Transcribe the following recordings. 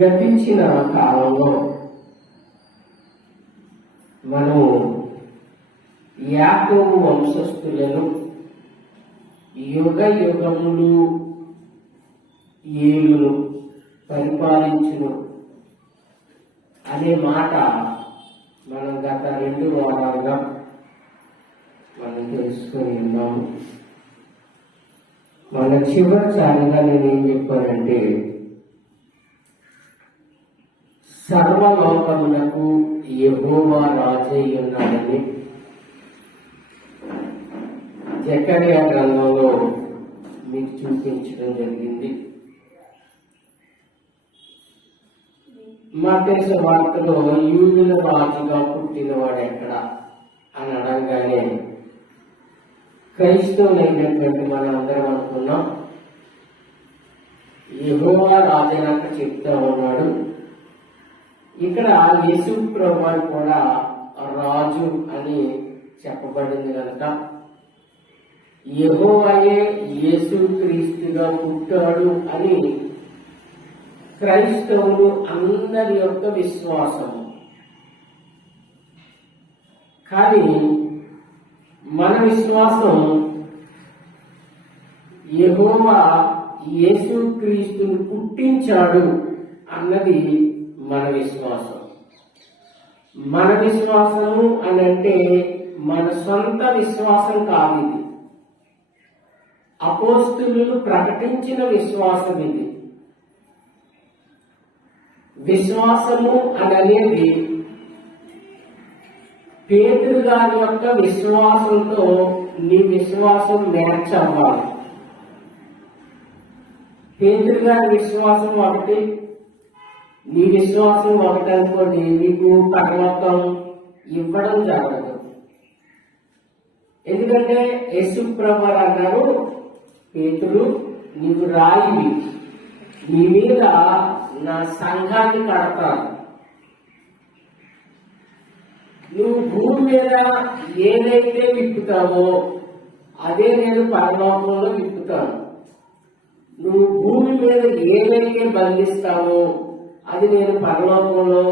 గతించిన కాలంలో మనము యాకోబు వంశస్థులను యుగ యుగములు ఏలును పరిపాలించును అనే మాట మనం గత 2 వారాలుగా మనం తెలుసుకొని ఉన్నాము. మన చివరిసారిగా నేనేం చెప్పానంటే, సర్వలోకములకు యెహోవా రాజై ఉన్నాడని జకర్యా గ్రంథంలో మీకు చూపించడం జరిగింది. మత్తయి సువార్తలో యూదుల రాజుగా పుట్టినవాడు ఎక్కడ అని అనగానే క్రైస్తవులైనటువంటి మనం అందరం అనుకున్నాం, యెహోవా రాజైనాక చెప్తా ఉన్నాడు. ఇక్కడ యేసు ప్రభువు కూడా రాజు అని చెప్పబడింది కనుక యెహోవాయే యేసు క్రీస్తుగా పుట్టాడు అని క్రైస్తవులు అందరి యొక్క విశ్వాసము. కానీ మన విశ్వాసం యెహోవా యేసు క్రీస్తును పుట్టించాడు అన్నది మన విశ్వాసం. మన విశ్వాసము అని అంటే మన సొంత విశ్వాసం కాదు, ఇది అపోస్తలులు ప్రకటించిన విశ్వాసం. ఇది విశ్వాసము అనేది పేతురు గారి యొక్క విశ్వాసంతో నీ విశ్వాసం మ్యాచ్ అవ్వాలి. పేతురు గారి విశ్వాసం ఒకటి, నీ విశ్వాసం ఒకటి అనుకోండి, నీకు పరలోకం ఇవ్వడం జరగదు. ఎందుకంటే యేసు ప్రభువు అన్నారు, పేతురు నీవు రాయివి, నీ మీద నా సంఘాన్ని కడతాను. నువ్వు భూమి మీద ఏదైతే విప్పుతావో అదే నేను పరలోకంలో విప్పుతాను. నువ్వు భూమి మీద ఏదైతే బంధిస్తావో అది నేను పరలోకంలో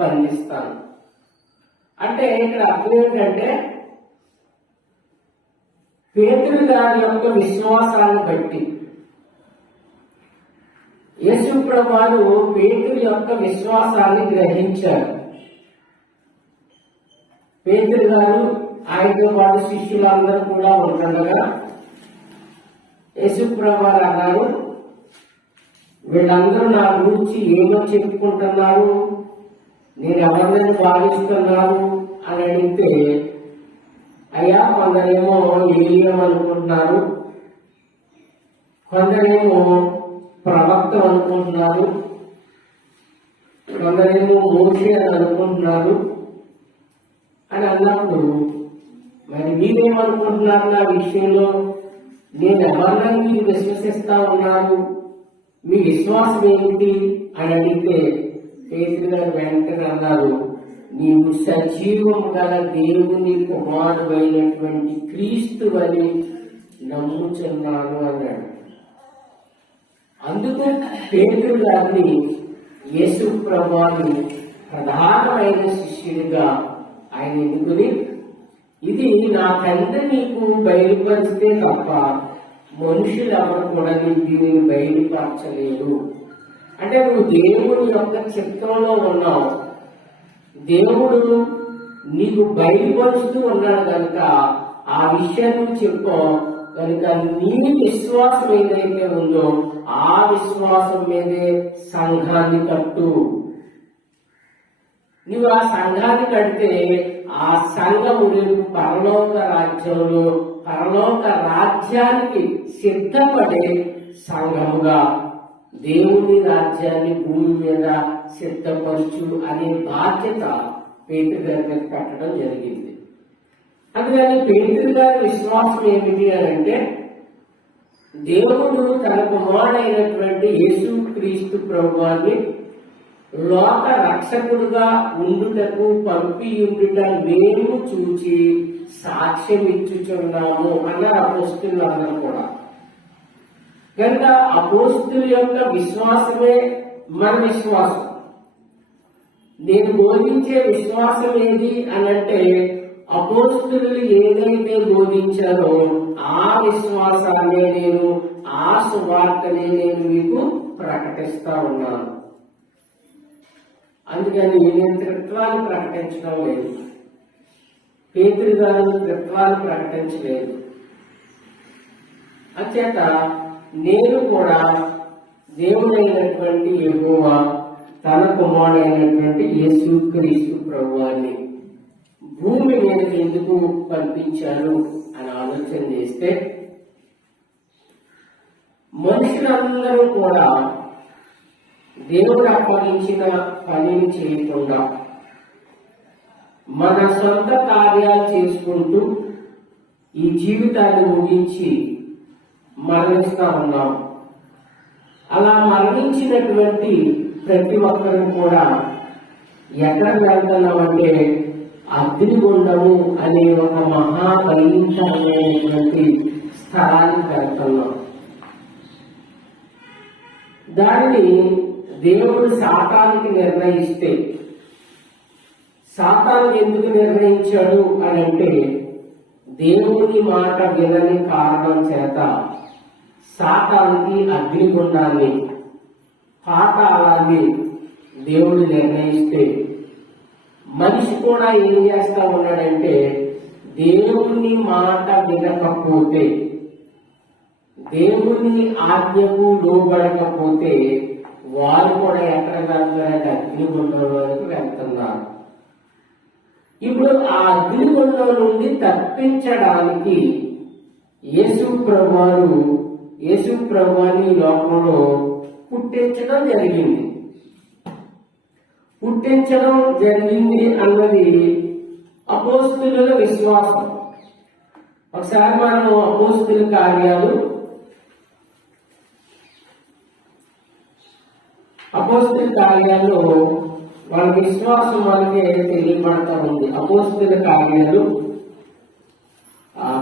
బంధిస్తాను. అంటే ఇక్కడ అర్థం ఏంటంటే, పేతురు గారి యొక్క విశ్వాసాన్ని బట్టి యేసు ప్రభువు పేతురు యొక్క విశ్వాసాన్ని గ్రహించారు. పేతురు గారు ఆయనతో పాటు శిష్యులందరూ కూడా ఉండగా యేసు ప్రభువు అన్నారు, వీళ్ళందరూ నా గురించి ఏమో చెప్పుకుంటున్నారు, నేను ఎవరినైనా భావిస్తున్నారు అని అడిగితే, అయ్యా కొందరేమో ఏలియా అనుకుంటున్నారు, కొందరేమో ప్రవక్త అనుకుంటున్నారు, కొందరేమో మోషే అని అనుకుంటున్నారు అని అన్నప్పుడు, మరి మీరేమనుకుంటున్నారు నా విషయంలో, నేను ఎవరినైనా మీరు విశ్వసిస్తా ఉన్నారు, మీ విశ్వాసం ఏమిటి అని అడిగితే పేతురు గారు వెంటనే అన్నారు, నీవు సజీవం గల దేవుని కుమారుడైనటువంటి క్రీస్తు అని నమ్ముచున్నాను అన్నాడు. అందుకు పేతురు గారిని యేసు ప్రభువుని ప్రధానమైన శిష్యుడిగా ఆయన ఎన్నుకుని, ఇది నా తండ్రి నీకు బయలుపరిస్తే తప్ప మనుషులు ఎవరు కూడా నీకు దీనిని బయలుపరచలేదు. అంటే నువ్వు దేవుని యొక్క చిత్రంలో ఉన్నావు, దేవుడు నీకు బయలుపరుస్తూ ఉన్నాడు కనుక ఆ విషయాన్ని చెప్పు కనుక నీ విశ్వాసం ఏదైతే ఉందో ఆ విశ్వాసం మీదే సంఘాన్ని కట్టు. నువ్వు ఆ సంఘాన్ని కడితే ఆ సంఘము రేపు పరలోక రాజ్యంలో పరలోక రాజ్యానికి సిద్ధపడే సంఘముగా దేవుని రాజ్యాన్ని భూమి మీద సిద్ధపరచు అనే బాధ్యత పేతురు గారి మీద పెట్టడం జరిగింది. అందుకని పేతురు గారి విశ్వాసం ఏమిటి అని అంటే, దేవుడు తన కుమారుడైనటువంటి యేసు క్రీస్తు ప్రభువుని లోక రక్షకుడుగా ఉండుటకు పంపి ఉండుట మేము చూచి సాక్ష్యం ఇచ్చుచున్నాము అన్నారు అపోస్తలులందరూ కూడా. కనుక అపోస్తలుల యొక్క విశ్వాసమే మన విశ్వాసం. నేను బోధించే విశ్వాసం ఏది అని అంటే, అపోస్తలులు ఏదైతే బోధించారో ఆ విశ్వాసాన్ని నేను, ఆ సువార్తనే నేను మీకు ప్రకటిస్తా ఉన్నాను. అందుకని నేను త్రిత్వాన్ని ప్రకటించడం లేదు, పేతురు గారు త్రిత్వాన్ని ప్రకటించలేదు. అంచేత నేను కూడా దేవుడైనటువంటి యెహోవా తన కుమారుడైనటువంటి యేసుక్రీస్తు ప్రభువాన్ని భూమి మీదకి ఎందుకు పంపించారు అని ఆలోచన చేస్తే, మనుషులందరూ కూడా దేవుడు అప్పగించిన పనిని చేయకుండా మన సొంత కార్యాలు చేసుకుంటూ ఈ జీవితాన్ని ముగించి మరణిస్తా ఉన్నాం. అలా మరణించినటువంటి ప్రతి ఒక్కరూ కూడా ఎక్కడికి వెళ్తున్నామంటే అగ్నిగుండము అనే ఒక మహాభయంకరమైనటువంటి స్థలానికి వెళ్తున్నాం. దానిని దేవుడు సాతానికి నిర్ణయిస్తే, సాతాను ఎందుకు నిర్ణయించాడు అని అంటే, దేవుని మాట వినని కారణం చేత సాతానికి అగ్నిగుండాన్ని, పాతాళాన్ని దేవుడు నిర్ణయిస్తే, మనిషి కూడా ఏం చేస్తా ఉన్నాడంటే, దేవుని మాట వినకపోతే, దేవుని ఆజ్ఞకు లోబడకపోతే వారు కూడా ఎక్కడ వెళ్తారంటే అగ్నిగుండంలోకి వెళ్తున్నారు. ఇప్పుడు ఆ అగ్నిగుండం నుండి తప్పించడానికి యేసు ప్రభువాని లోకంలో పుట్టించడం జరిగింది అన్నది అపోస్తలుల విశ్వాసం. ఒకసారి మనం అపోస్తలుల కార్యాల్లో వాళ్ళ విశ్వాసం వాళ్ళకి తెలియబడతా ఉంది. అపోస్తలుల కార్యాలు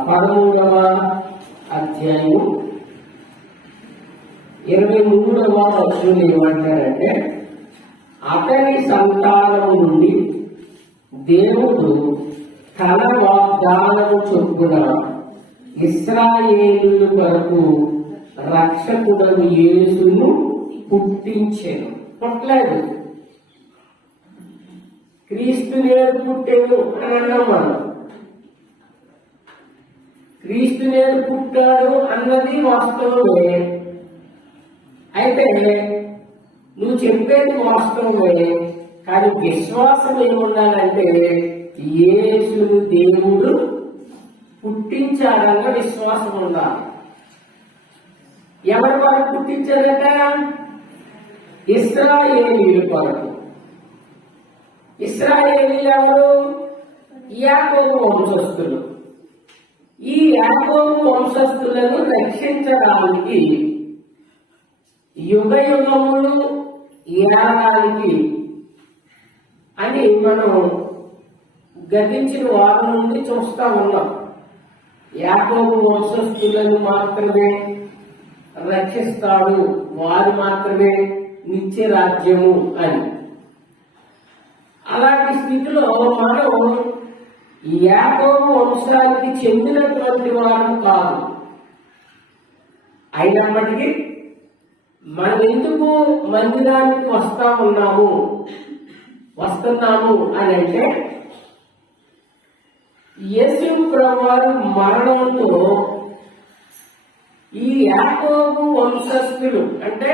13వ అధ్యాయం 23వ వచనం ఏమంటారంటే, అతని సంతానం నుండి దేవుడు తన వాగ్దానము చొప్పున ఇశ్రాయేలు కొరకు రక్షకుడను యేసును పుట్టించెను. పుట్టలేదు, క్రీస్తు నేడు పుట్టేను అని అన్నాం మనం. క్రీస్తు నేడు పుట్టాడు అన్నది వాస్తవమే. అయితే నువ్వు చెప్పేది వాస్తవమే, కానీ విశ్వాసం ఏముండాలంటే యేసును దేవుడు పుట్టించాడన్న విశ్వాసం ఉండాలి. ఎవరి కొరకు పుట్టించారట? ఇశ్రాయేలీయుల కొరకు. ఇశ్రాయేలీయులు ఎవరు? యాకోబు వంశస్థులు. ఈ యాకోబు వంశస్థులను రక్షించడానికి, యుగ యుగములు ఏడడానికి అని మనం గతించిన వారం నుండి చూస్తా ఉన్నాం. యాకోబు వంశస్థులను మాత్రమే రక్షిస్తాడు, వారు మాత్రమే నిత్య రాజ్యము అని. అలాంటి స్థితిలో మనం యాకోబు వంశానికి చెందినటువంటి వారు కాదు. అయినప్పటికీ మనం ఎందుకు మందిరానికి వస్తున్నాము అని అంటే, యేసు ప్రభువారు మరణంతో ఈ యాకోబు వంశస్థులు అంటే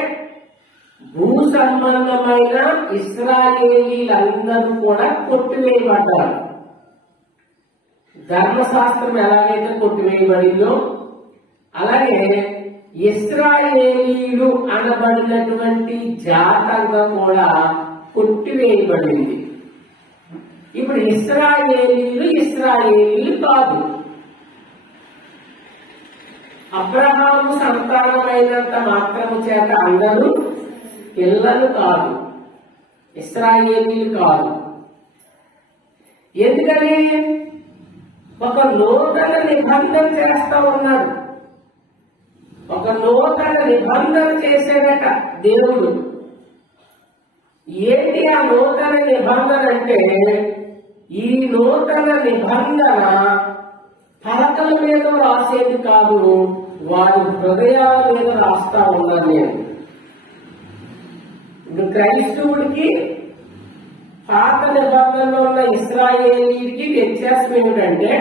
భూ సంబంధమైన ఇశ్రాయేలీలందరూ కూడా కొట్టివేయబడ్డారు. ధర్మశాస్త్రం ఎలాగైతే కొట్టివేయబడిందో అలాగే ఇశ్రాయేలీలు అనబడినటువంటి జాతంగా కూడా కొట్టివేయబడింది. ఇప్పుడు ఇశ్రాయేలీలు కాదు. అబ్రహాము సంతానమైనంత మాత్రము చేత అందరూ పిల్లలు కాదు, ఇశ్రాయేలీలు కాదు. ఎందుకని? ఒక నూతన నిబంధన చేస్తా ఉన్నాడు. ఒక నూతన నిబంధన చేసేదట దేవుడు. ఏంటి ఆ నూతన నిబంధన అంటే, ఈ నూతన నిబంధన పలకల మీద రాసేది కాదు, వారి హృదయాల మీద రాస్తా ఉన్నాను నేను. ఇప్పుడు క్రైస్తవుడికి పాత నిబంధనలో ఉన్న ఇశ్రాయేలీకి వ్యత్యాసం ఏమిటంటే,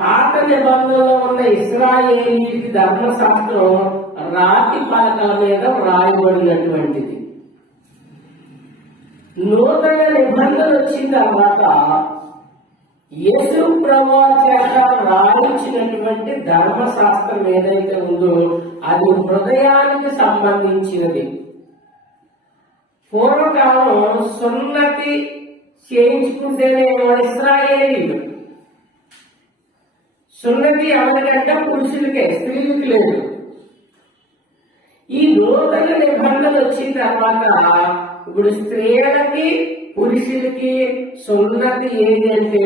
పాత నిబంధనలో ఉన్న ఇశ్రాయేలీకి ధర్మశాస్త్రం రాతి పలకల మీద రాయబడినటువంటిది. నూతన నిబంధన వచ్చిన తర్వాత యేసు ప్రభువు చేత రాయించినటువంటి ధర్మశాస్త్రం ఏదైతే ఉందో అది హృదయానికి సంబంధించినది. పూర్వకాలం సున్నతి చేయించుకుంటేనే ఇశ్రాయేలీలు. సున్నతి ఎవరికంటే పురుషులకే, స్త్రీలకు లేదు. ఈ నూతన నిబంధన వచ్చిన తర్వాత ఇప్పుడు స్త్రీలకి పురుషులకి సున్నతి ఏది అంటే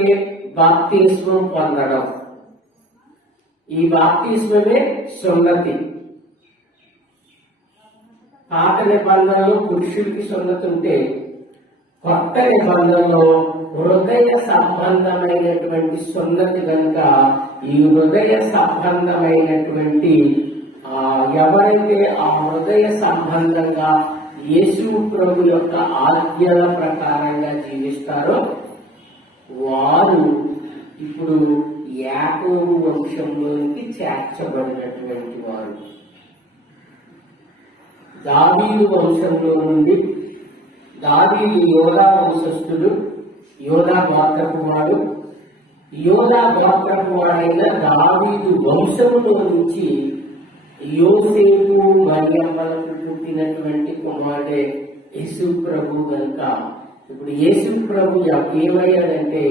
బాప్తిస్మం పొందడం. ఈ బాప్తిస్మమే సున్నతి. పాత నిబంధనలో పురుషులకి సున్నతి ఉంటే, కొత్త నిబంధనలో హృదయ సంబంధమైనటువంటి సున్నతి కనుక ఈ హృదయ సంబంధమైనటువంటి ఎవరైతే ఆ హృదయ సంబంధంగా యేసు ప్రభు యొక్క ఆజ్ఞల ప్రకారంగా జీవిస్తారో వారు ఇప్పుడు యాకోబు వంశంలోనికి చేర్చబడినటువంటి వారు. దావీదు వంశంలో నుండి, దావీదు యోధా వంశస్థుడు, యోధా గోత్రపు వాడు. యోధా గోత్రపు వాడైన దావీదు వంశంలో నుంచి యోసేపు మరియమ్మలకు పుట్టినటువంటి కుమారుడే యేసు ప్రభు కనుక ఇప్పుడు యేసు ప్రభు ఏమయ్యాడంటే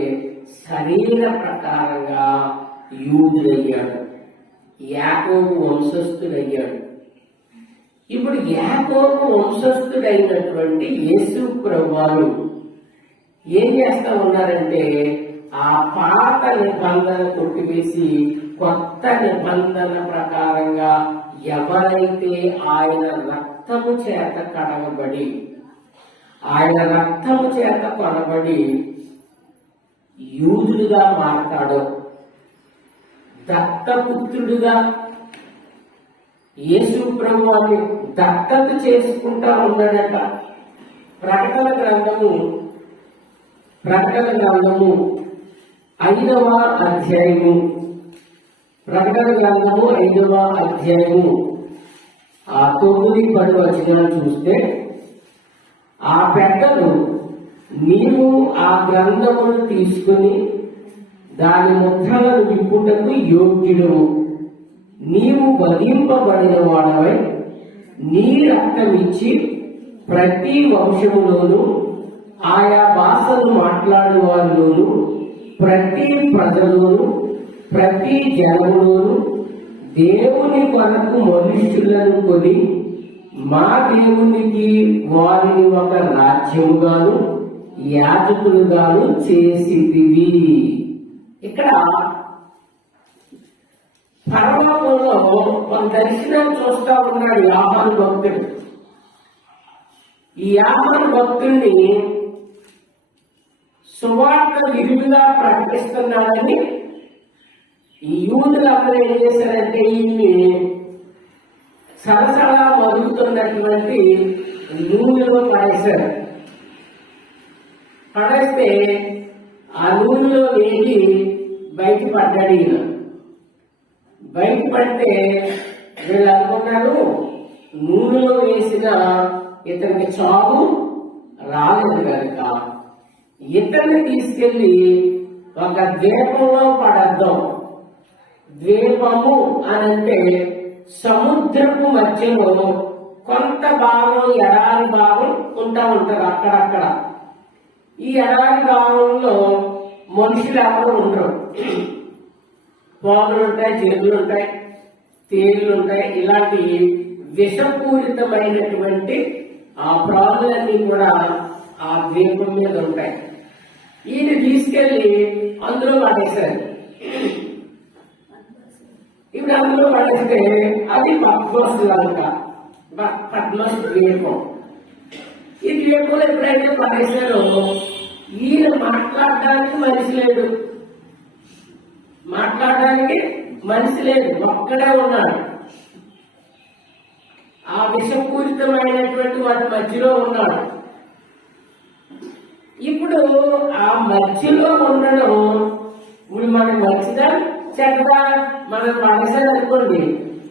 శరీర ప్రకారంగా యూదుడయ్యాడు, యాకోబు వంశస్థుడయ్యాడు. ఇప్పుడు యాకోబు వంశస్థుడైనటువంటి యేసు ప్రభువారు ఏం చేస్తా ఉన్నారంటే ఆ పాత నిబంధన కొట్టివేసి కొత్త నిబంధన ప్రకారంగా ఎవరైతే ఆయన రక్తము చేత కడగబడి, ఆయన రక్తము చేత కొనబడి యూదుడుగా మారతాడో, దత్తపుత్రుడుగా యేసు ప్రభువుని దత్తత చేసుకుంటా ఉన్నాడట. ప్రకటన గ్రంథము 5వ అధ్యాయము, ప్రకటన గ్రంథము 5వ అధ్యాయము 9-10 వచనాలు చూస్తే, ఆ పెద్దలు నీవు ఆ గ్రంథమును తీసుకుని దాని ముద్రలను విప్పుటకు యోగ్యుడవు, నీవు వధింపబడిన వాడవై నీ రక్తమిచ్చి ప్రతి వంశములోను ఆయా భాషలు మాట్లాడు వారిలోను ప్రతి ప్రజలోను ప్రతి జనములోను దేవుని కొరకు మనుష్యులను కొని మా దేవునికి వారిని ఒక రాజ్యముగాను యాజకులుగాను చేసితివి. ఇక్కడ పరలోకంలో ఒక దర్శనం చూస్తా ఉన్నాడు యోహాను భక్తుడు. ఈ యోహాను భక్తుడిని సువార్త విరివిగా ప్రకటిస్తున్నాడని ఈ యూదులందరూ ఏం చేశారంటే ఈయన్ని సరసగా మరుగుతున్నటువంటి నూనెలో పడేశారు. పడేస్తే ఆ నూనెలో వేసి బయటపడ్డాడు ఈయన. బయటపడితే వీళ్ళు అనుకున్నారు నూనెలో వేసిన ఇతనికి చావు రాలేదు కనుక ఇతన్ని తీసుకెళ్లి ఒక ద్వీపంలో పడద్దాం. ద్వీపము అనంటే సముద్రపు మధ్యలో కొంత భాగం ఎడారి భాగం ఉంటారు అక్కడక్కడ. ఈ ఎడారి భాగంలో మనుషులు ఎవరు ఉండరు. పోగులు ఉంటాయి, జేబులు ఉంటాయి, తేళ్లు ఉంటాయి. ఇలాంటి విషపూరితమైనటువంటి ఆ ప్రాణులన్నీ కూడా ఆ ద్వీపం మీద ఉంటాయి. ఈయన తీసుకెళ్లి అందులో పడేశారు. ఇప్పుడు అందులో పడేస్తే అది పద్మస్ లంక, పద్మస్ ద్వీపం. ఈ ద్వీపంలో ఎప్పుడైతే పడేశారో ఈయన మాట్లాడడానికి మనిషి లేడు, మాట్లాడడానికి మనిషి లేదు, ఒక్కడే ఉన్నాడు. ఆ విషపూరితమైనటువంటి వాటి మధ్యలో ఉన్నాడు. ఇప్పుడు ఆ మధ్యలో ఉండడం ఇప్పుడు మనకు మంచిదా చెడ్డదా? మనం పడేసారు అనుకోండి,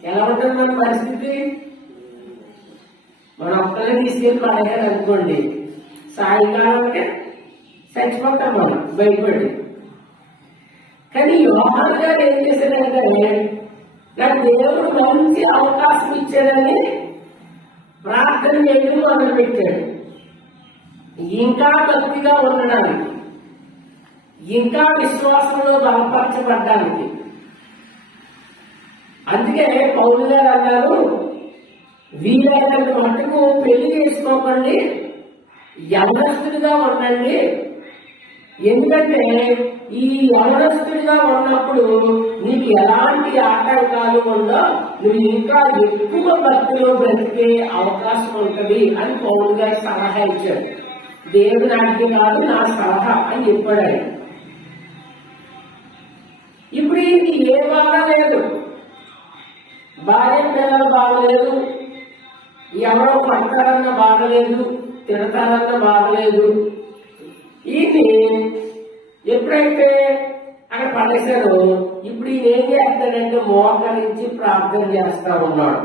ఎలా ఉంటుంది మన పరిస్థితి? మన ఒక్కరే తీసుకెళ్ళి పడేసారు అనుకోండి, సాయంకాలంకే చచ్చిపోతాం మనం భయపడి. కానీ యోహాను గారు ఏం చేశాడంటే, నాకు దేవుడు మంచి అవకాశం ఇచ్చాడని ప్రార్థన చేయడం మొదలు పెట్టాడు. ఇంకా భక్తిగా ఉండడానికి, ఇంకా విశ్వాసంలో బలపరచబడ్డానికి. అందుకే పౌలు గారు అన్నారు, వీలైనంత మట్టుకు పెళ్లి చేసుకోకండి, యవనస్తుడిగా ఉండండి. ఎందుకంటే ఈ యవనస్తుడిగా ఉన్నప్పుడు నీకు ఎలాంటి ఆటంకాలు ఉందో నువ్వు ఇంకా ఎక్కువ భక్తిలో బ్రతికే అవకాశం ఉంటుంది అని పౌలు గారు సలహా ఇచ్చాడు. దేవుని ఆజ్ఞ కాదు, నా సలహా అని చెప్పాడు ఆయన. ఇప్పుడు ఇది ఏ బాధ లేదు, భార్య పిల్లలు బాగలేదు, ఎవరో పడతారన్న బాధలేదు, తిడతారన్న బాధలేదు. ఇది ఎప్పుడైతే అక్కడ పడేశారో ఇప్పుడు ఈయన ఏం చేస్తాడంటే మోకరించి ప్రార్థన చేస్తా ఉన్నాడు.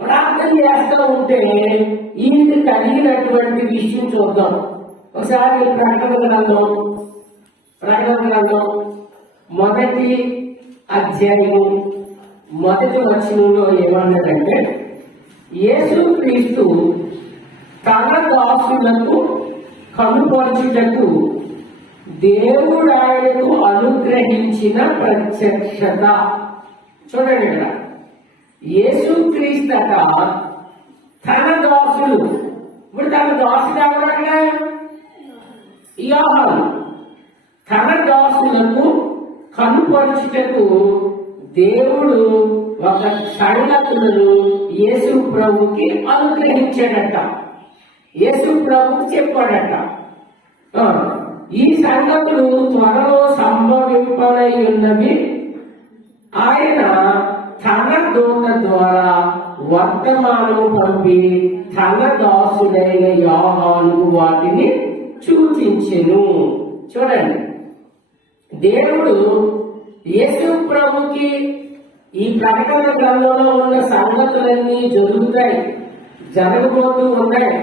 ప్రార్థన చేస్తూ ఉంటే ఈయనకి కలిగినటువంటి విషయం చూద్దాం ఒకసారి. ప్రకటన గ్రంథం మొదటి అధ్యాయం మొదటి వచనంలో ఏమన్నాడంటే, యేసుక్రీస్తు తన దాసులకు కనుపరచుటకు దేవుడు ఆయనకు అనుగ్రహించిన ప్రత్యక్షత. చూడండి ఇక్కడ, యేసుక్రీస్తట తన దాసులు. ఇప్పుడు తన దాసుడు ఎవరన్నా? యోహాను. తన దాసులకు కనుపరచుటకు దేవుడు ఒక సంగతులను యేసు ప్రభుకి అనుగ్రహించాడట, యేసు ప్రభుకి చెప్పాడట. ఈ సంగతులు త్వరలో సంభవింపనై ఉన్నవి, ఆయన తన దూత ద్వారా వర్తమానం పంపి తన దాసుడైన యోహానుకు వాటిని సూచించెను. చూడండి, దేవుడు యేసు ప్రభుకి ఈ ప్రకటన గ్రంథంలో ఉన్న సంగతులన్నీ జరుగుతాయి, జరగబోతూ ఉన్నాయి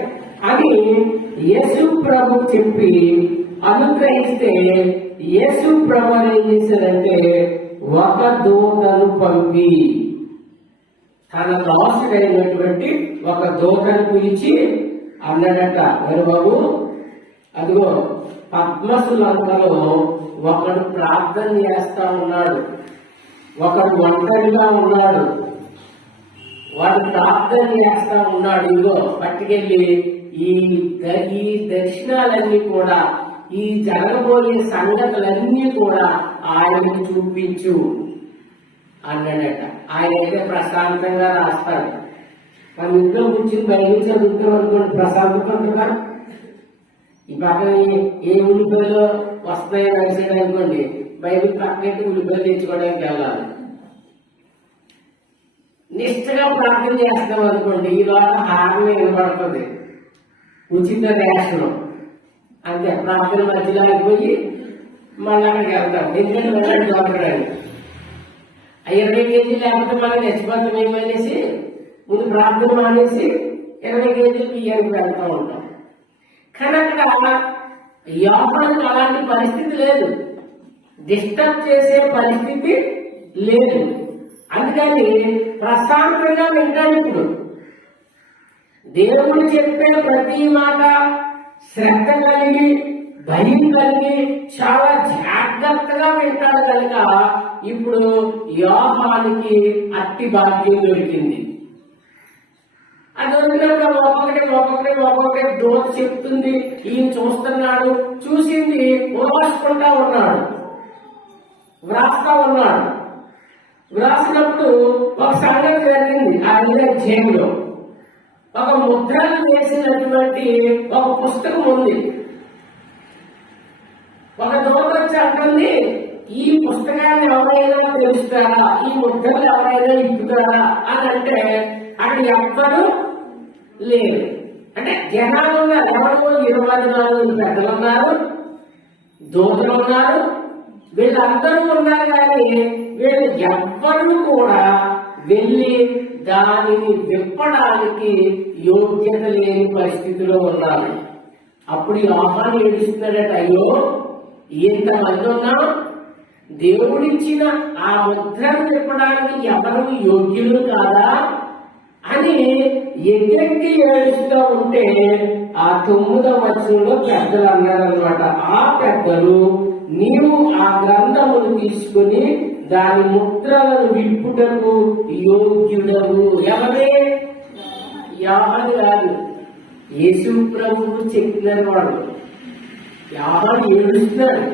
అని యేసు ప్రభు చెప్పి అనుగ్రహిస్తే, యేసు ప్రభు ఏం చేశారంటే ఒక దూతను పంపి, తన దాసుడైనటువంటి ఒక దూతను పిలిచి అన్నాడట, మరి బాబు అదిగో పద్మసులంతలో ఒకడు ప్రార్థన చేస్తా ఉన్నాడు, ఒకడు ఒంటరిగా ఉన్నాడు, వాడు ప్రార్థన చేస్తా ఉన్నాడు. ఇదిగో పట్టుకెళ్ళి ఈ దర్శనాలన్నీ కూడా, ఈ జరగబోయే సంగతులన్నీ కూడా ఆయనకు చూపించు అన్నాడట. ఆయన అయితే ప్రశాంతంగా రాస్తాడు. మన ఇంట్లో కూర్చుని బైబిల్ చదువుతాం అనుకోండి, ప్రశాంతంగా ఈ పక్కన ఏ ఉల్లిపాయలు వస్తాయో రాసాడు అనుకోండి, బైబిల్ పక్కనైతే ఉల్లిపాయలు తెచ్చుకోవడానికి వెళ్ళాలి. నిష్ఠగా ప్రార్థన చేస్తాం అనుకోండి, ఈ లోపల హారం వినబడుతుంది, ఉచిత రేషను అంతే. ప్రార్థన మధ్యలో అయిపోయి మళ్ళీ అక్కడికి వెళ్తాం, ఎందుకంటే వెళ్ళండి దొరకడానికి. 20 కేజీలు లేకపోతే మనం చచ్చిపోతాం ఏమనేసి ముందు ప్రార్థన మానేసి 20 కేజీలు బియ్యానికి వెళ్తూ ఉంటాం. కానీ అక్కడ యోహానుకు అలాంటి పరిస్థితి లేదు, డిస్టర్బ్ చేసే పరిస్థితి లేదు. అందుకని ప్రశాంతంగా వింటాడు. ఇప్పుడు దేవుడు చెప్పే ప్రతి మాట శ్రద్ధ కలిగి, భయం కలిగి, చాలా జాగ్రత్తగా వింటాడు కనుక ఇప్పుడు యోహానుకి అట్టి భాగ్యం దొరికింది. అది దొరికినప్పుడు ఒక్కొక్కటి దూత చెప్తుంది, ఈయన చూస్తున్నాడు, చూసింది రాసుకుంటా ఉన్నాడు, వ్రాస్తా ఉన్నాడు. వ్రాసినప్పుడు ఒక సంగతి జరిగింది ఆ అధ్యాయంలో. ఒక ముద్రలు వేసినటువంటి ఒక పుస్తకం ఉంది. ఒక దూత వచ్చి అంటుంది, ఈ పుస్తకాన్ని ఎవరైనా తెలుస్తారా, ఈ ముద్రలు ఎవరైనా ఇప్పుతారా అని అంటే అక్కడ ఎవ్వరు లేరు. అంటే జనాలు ఉన్నారు, ఎవరు 24 పెద్దలు ఉన్నారు, దూతలు ఉన్నారు, వీళ్ళందరూ ఉన్నారు. కానీ వీళ్ళు ఎవ్వరు కూడా వెళ్ళి దానిని విప్పడానికి యోగ్యత లేని పరిస్థితిలో ఉన్నారు. అప్పుడు యోహాను ఏడుస్తున్నాడట, అయ్యో ఇంతమంది ఉన్నా దేవుడిచ్చిన ఆ ముద్రను విప్పడానికి ఎవరు యోగ్యులు కాదా అని ఎగ్గెక్కి ఏడుస్తూ ఉంటే ఆ 9వ వచనంలో పెద్దలు అన్నారనమాట. ఆ పెద్దలు, నీవు ఆ గ్రంథమును తీసుకుని దాని ముద్రలను విప్పుటకు యోగ్యుడవు. ఎవరే? యోహాను కాదు, యేసు ప్రభువు చెప్పినారు. వాడు యోహాను ఏడుస్తున్నాడు,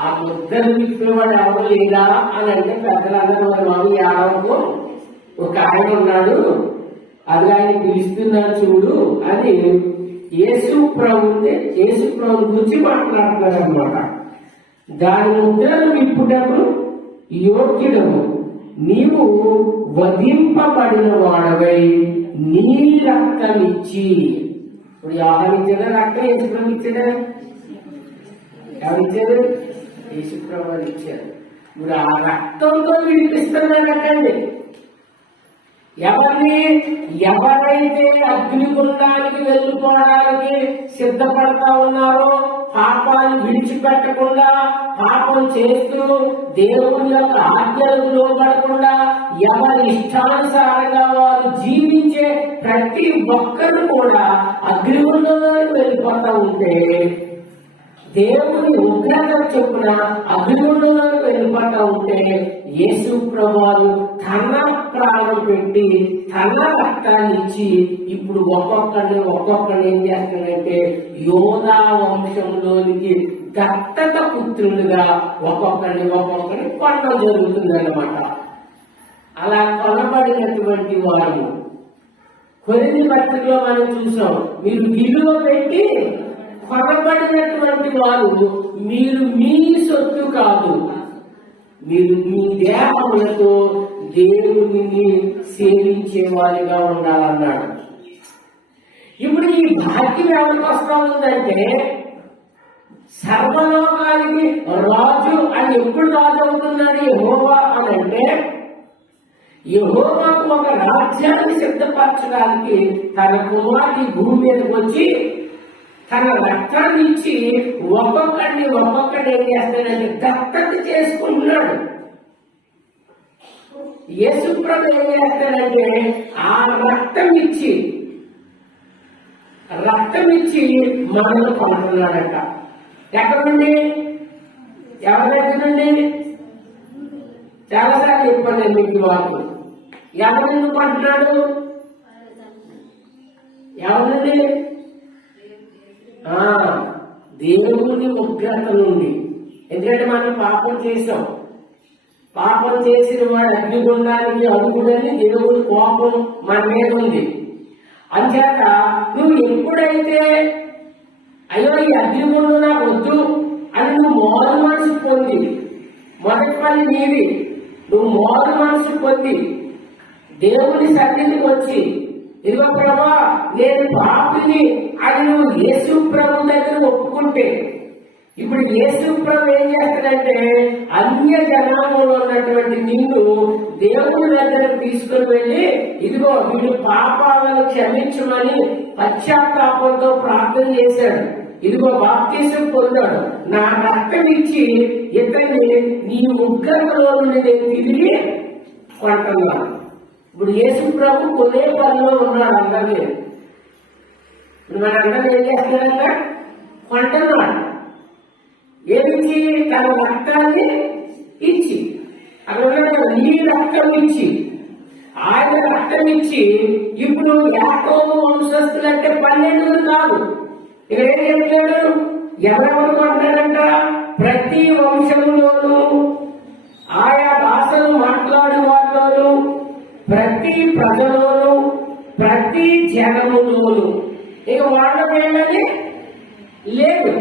ఆ ముద్రను విప్పినవాడు ఎవరు లేదా అని అంటే పెద్దలందరూ బాబు ఏడవకు, ఒక ఆయన ఉన్నాడు, అది ఆయన పిలుస్తున్నాడు చూడు అని యేసు ప్రభు గురించి మాట్లాడుతున్నారు అనమాట. దాని ముద్రను విప్పుటకు యోగ్యుడము, నీవు వధింపబడిన వాడవై నీ రక్తం ఇచ్చి. ఇప్పుడు యోహాను ఇచ్చాడా రక్తం? యేసు ప్రభు ఇచ్చాడా? ఎవరిచ్చారు? యేసు ప్రభు ఇచ్చారు. ఇప్పుడు ఆ రక్తంతో వినిపిస్తున్నాడటండి. ఎవరైతే అగ్నిగుండానికి వెళ్ళిపోవడానికి సిద్ధపడతా ఉన్నారో, పాపాన్ని విడిచిపెట్టకుండా పాపం చేస్తూ దేవుని యొక్క ఆజ్ఞలకు లోబడకుండా ఎవరి ఇష్టానుసారంగా వారు జీవించే ప్రతి ఒక్కరు కూడా అగ్నిగుండానికి వెళ్ళిపోతా ఉంటే, దేవుని ఉగ్రత చొప్పున అగ్నిగుండంలోకి వెళ్ళిపోతా ఉంటే యేసు ప్రభువు తన ప్రాణం పెట్టి తన రక్తాన్ని ఇచ్చి ఇప్పుడు ఒక్కొక్కరిని ఏం చేస్తాడంటే యోధా వంశంలోనికి దత్తత పుత్రులుగా ఒక్కొక్కరిని కొనడం జరుగుతుంది అన్నమాట. అలా కొనబడినటువంటి వారు కొరింథీ పత్రికలో మనం చూసాం. మీరు విలువ పెట్టి కొనబడినటువంటి వారు, మీరు మీ సొత్తు కాదు, మీరు మీ దేహములతో దేవుని సేవించే వారిగా ఉండాలన్నాడు. ఇప్పుడు ఈ భాగ్యం ఎవరికి వస్తా ఉందంటే, సర్వలోకానికి రాజు అని ఎప్పుడు రాజు అవుతున్నాడు యెహోవా అని అంటే, యెహోవాకు ఒక రాజ్యాన్ని సిద్ధపరచడానికి తన కుమారుడి భూమి మీదకి వచ్చి తన రక్తాన్ని ఇచ్చి ఒక్కొక్కడిని ఏం చేస్తాడంటే దత్తత చేసుకుంటున్నాడు. యేసు ప్రభు ఏం చేస్తాడంటే ఆ రక్తం ఇచ్చి మనల్ని పంపుతున్నాడట. ఎక్కడి నుండి? ఎవరి దగ్గర నుండి? చాలాసార్లు చెప్పాను నేను మీకు వాకు. ఎవరి నుండి పంపుతున్నాడు? ఎవరి నుండి? దేవుని ఉగ్రత నుండి. ఎందుకంటే మనం పాపం చేసాం, పాపం చేసిన వాడు అగ్నిగుండానికి అడుగుడని దేవుని కోపం మన మీద ఉంది. అంచేత నువ్వు ఎప్పుడైతే అయ్యో ఈ అగ్నిగుండం నాకు వద్దు అని నువ్వు మారు మనసు పొంది, మొదటి పని నీది, నువ్వు మారు మనసు పొంది దేవుని సన్నిధికి వచ్చి ఇదిగో ప్రభా నేను పాపిని అని నువ్వు యేసు ప్రభు దగ్గర ఒప్పుకుంటే, ఇప్పుడు యేసు ప్రభు ఏం చేస్తాడంటే అన్య జనాంగంలో ఉన్నటువంటి నిన్ను దేవుని దగ్గర తీసుకుని వెళ్ళి ఇదిగో వీళ్ళు పాపాలను క్షమించమని పశ్చాత్తాపంతో ప్రార్థన చేశాడు, ఇదిగో బాప్తీసం పొందాడు, నా రక్తం ఇచ్చి ఇతన్ని నీ ఉగ్రతలో నుండి నేను తిరిగి కొంటున్నాను. ఇప్పుడు యేసు ప్రభు కొనే పనిలో ఉన్నాడు అందరినీ. ఇప్పుడు మన అందరూ ఏం చేస్తున్నాడంట? కొంటున్నాడు. ఏమిచ్చి? తన రక్తాన్ని ఇచ్చి. అక్కడ ఉన్నాడు, నీ రక్తం ఇచ్చి, ఆయన రక్తం ఇచ్చి. ఇప్పుడు యాకోబు వంశస్థులంటే 12 కాదు, ఇక్కడ ఏం చెప్పాడు? ఎవరెవరు కొంటాడంట? ప్రతి వంశంలోనూ ఆయా భాషలు మాట్లాడే వాళ్ళలోనూ ప్రతి ప్రజలోనూ ప్రతి జనములోను. ఇక వాళ్ళ పేర్లని లేదు.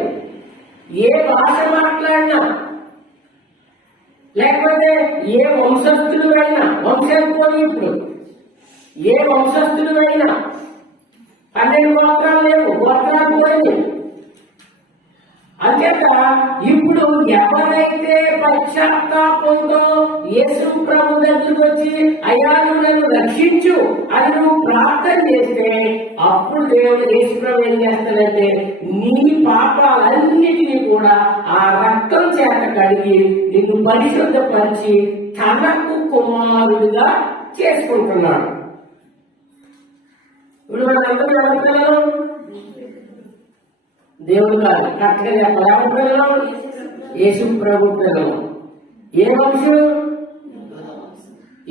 ఏ భాష మాట్లాడినా, లేకపోతే ఏ వంశస్థులు అయినా, ఇప్పుడు ఏ వంశస్థులు అయినా 12 గోత్రాలు లేవు, గోత్రాలు పోయింది. అంచేత ఇప్పుడు ఎవరైతే పశ్చాత్తాపంతో యేసు ప్రభు దగ్గరికి వచ్చి అయ్యా నువ్వు నన్ను రక్షించు అని నువ్వు ప్రార్థన చేస్తే అప్పుడు దేవుడు యేసు ప్రభు ఏం చేస్తాడంటే నీ పాపాలన్నిటినీ కూడా ఆ రక్తం చేత కడిగి నిన్ను పరిశుద్ధపరిచి తనకు కుమారుడిగా చేసుకుంటున్నాడు. ఇప్పుడు మనందరూ ఎవరు? దేవుడు కాదు, కరెక్ట్గా చెప్పాలి. యేసు ప్రభు పిల్లలు. ఏ వంశం?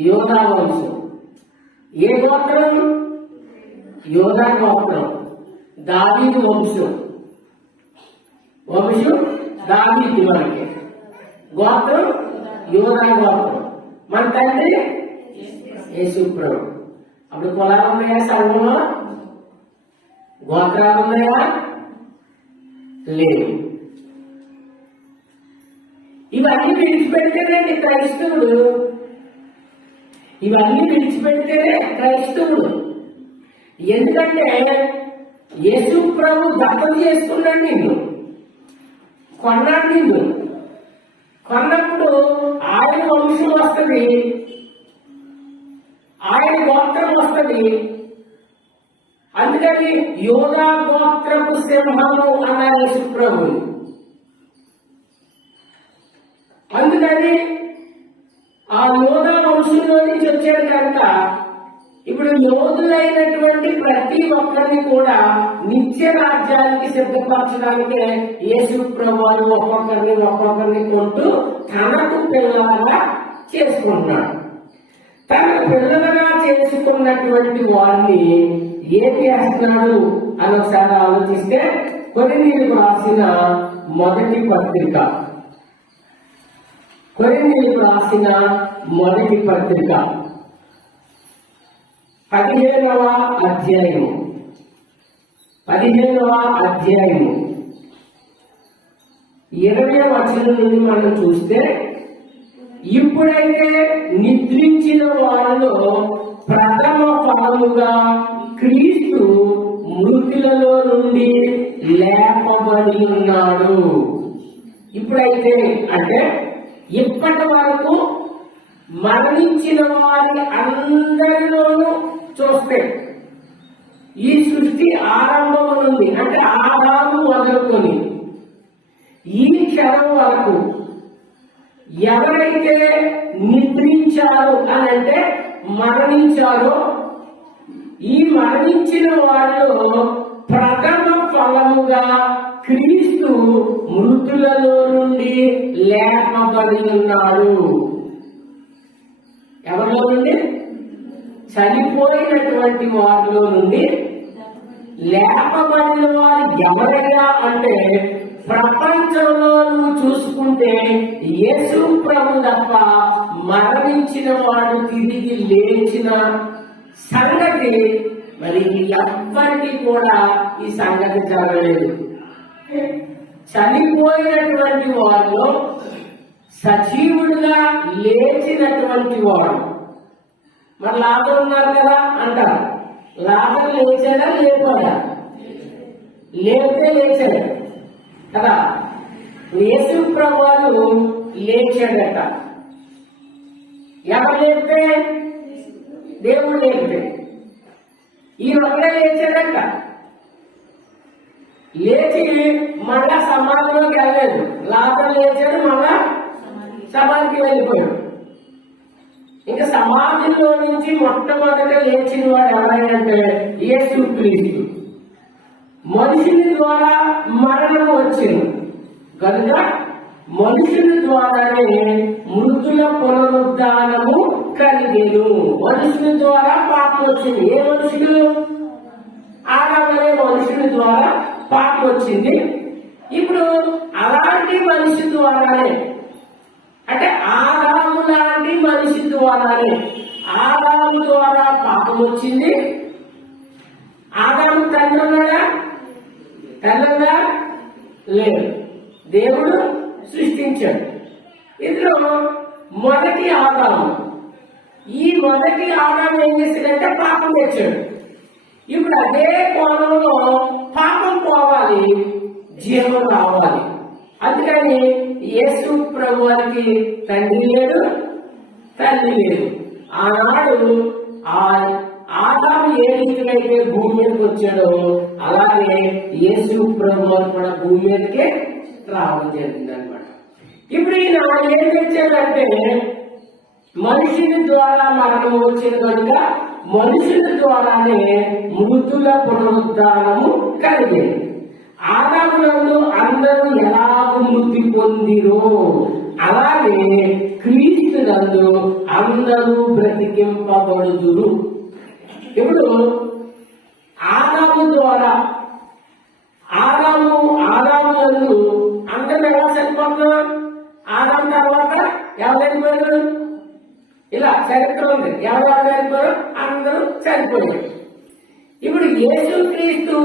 యోధా వంశం. ఏ గోత్రం? యోధా గోత్రం. దావీదు వంశం. దావీదు మనకి గోత్రం యోధా గోత్రం. మన తండ్రి యేసు ప్రభు. అప్పుడు కులాలు ఉన్నాయా? సంఘంలో గోత్రాలు ఉన్నాయా? లేదు. ఇవన్నీ విడిచిపెడితేనే క్రైస్తవుడు. ఎందుకంటే యేసు ప్రభు దత్తం చేసుకున్నాడు నిన్ను, కొన్నాడు నిన్ను. కొన్నప్పుడు ఆయన వంశం వస్తుంది, ఆయన గోత్రం వస్తుంది. అందుకని యోధా గోత్రపు సింహము అన్నారు యేసు ప్రభు. అందుకని ఆ యోధా వంశంలో నుంచి వచ్చాడు కనుక ఇప్పుడు యోధులైనటువంటి ప్రతి ఒక్కరిని కూడా నిత్య రాజ్యానికి సిద్ధపరచడానికి యేసు ప్రభు ఒక్కొక్కరిని కొంటూ తనకు పిల్లలుగా చేసుకుంటున్నాడు. తన పిల్లలుగా చేసుకున్నటువంటి వారిని ఏం చేస్తున్నాడు అని ఒకసారి ఆలోచిస్తే కొరింథీయులకు రాసిన మొదటి పత్రిక 15వ అధ్యాయము 20వ వచనం నుండి మనం చూస్తే, ఇప్పుడైతే నిద్రించిన వారిలో ప్రథమ ఫలముగా క్రీస్తు మృతులలో నుండి లేపబడి ఉన్నాడు. ఇప్పుడైతే అంటే ఇప్పటి వరకు మరణించిన వారి అందరిలోనూ చూస్తే ఈ సృష్టి ఆరంభం నుండి అంటే ఆదాము మొదలుకొని ఈ క్షణం వరకు ఎవరైతే నిద్రించారో అని అంటే మరణించారో, ఈ మరణించిన వారిలో ప్రథమ ఫలముగా క్రీస్తు మృతులలో నుండి లేపబడి ఉన్నాడు. ఎవరిలో నుండి? చనిపోయినటువంటి వారిలో నుండి లేపబడిన వారు ఎవరైనా అంటే ప్రపంచంలో నువ్వు చూసుకుంటే యేసు ప్రభు తప్ప మరణించిన వాడు తిరిగి లేచిన సంగతి మరి ఎవ్వరికి కూడా ఈ సంగతి జరగలేదు. చనిపోయినటువంటి వారిలో సజీవుడిగా లేచినటువంటి వాడు మరి లాభం ఉన్నారు కదా అంటారు. లాభం లేచాడా? లేకపోయా? లేపితే లేచాడు కదా. యేసు ప్రభువు లేచాడట. ఎవరు లేపితే? దేవుడు లేపితే. ఈ ఒక్కడే లేచాడట. లేచి మళ్ళా సమాధిలోకి వెళ్ళలేదు. లాభం లేచాడు, మళ్ళా సమాధికి వెళ్ళిపోయాడు. ఇంకా సమాధిలో నుంచి మొట్టమొదట లేచిన వాడు ఎవరైనంటే యేసు క్రీస్తు. మనుషుని ద్వారా మరణం వచ్చింది కనుక మనుషుల ద్వారానే మృతుల పునరుద్ధానము కలిగేను. మనుషుల ద్వారా పాపం వచ్చింది. ఏ మనుషులు? ఆదామనే మనుషుల ద్వారా పాపం వచ్చింది. ఇప్పుడు అలాంటి మనిషి ద్వారానే అంటే ఆదాము లాంటి మనిషి ద్వారానే ఆదాము ద్వారా పాపం వచ్చింది. ఆదాము తండ్రి ఉన్నాడా? తండ్రిగా లేదు, దేవుడు సృష్టించాడు. ఇందులో మొదటి ఆదాము, ఈ మొదటి ఆదాము ఏం చేశాడంటే పాపం తెచ్చాడు. ఇప్పుడు అదే కోణంలో పాపం పోవాలి, జీవం రావాలి. అందుకని యేసు ప్రభు వారికి తండ్రి లేడు, తల్లి లేదు. ఆనాడు ఆదాము ఏ రీతిగా అయితే భూమి మీదకి వచ్చాడో అలాగే యేసు ప్రభు వారు కూడా భూమి మీదకే రావడం జరిగింది అనమాట. ఇప్పుడు ఈయన ఏం తెచ్చాడంటే మనుషుని ద్వారా మరణం వచ్చిన కనుక మనుషుల ద్వారానే మృతుల పునరుద్ధానము కలిగేది. ఆదామునందు అందరూ ఎలాగ మృతి పొందిరో అలాగే క్రీస్తునందు అందరూ బ్రతికింపబడుదురు. ఇప్పుడు ఆదాము ద్వారా ఆదామునందు అందరూ ఎలా చనిపోతున్నారు? ఆదాము తర్వాత ఎవరు చనిపోయారు? ఇలా చరిత్ర ఉంది. ఎవరు చనిపోయారు? అందరూ చనిపోయారు. ఇప్పుడు యేసుక్రీస్తు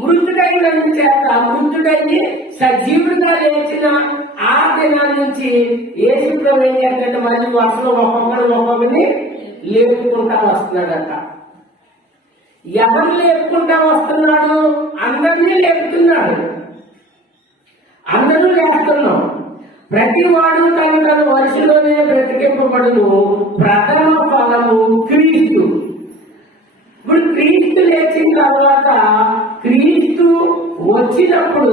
మృతుడైన చేత మృతుడైన సజీవుడిగా లేచిన ఆ దినాల నుంచి యేసు ప్రభు ఏం చేస్తుంటే మళ్ళీ వరుసలో ఒక్కొక్కరిని లేపుకుంటా వస్తున్నాడట. ఎవరు లేపుకుంటా వస్తున్నాడు? అందరినీ లేపుతున్నాడు. అందరూ లేస్తున్నాం. ప్రతి వాడు తన వరుసలోనే బ్రతికింపబడును. ప్రథమ ఫలము క్రీస్తు. ఇప్పుడు క్రీస్తు లేచిన తర్వాత క్రీస్తు వచ్చినప్పుడు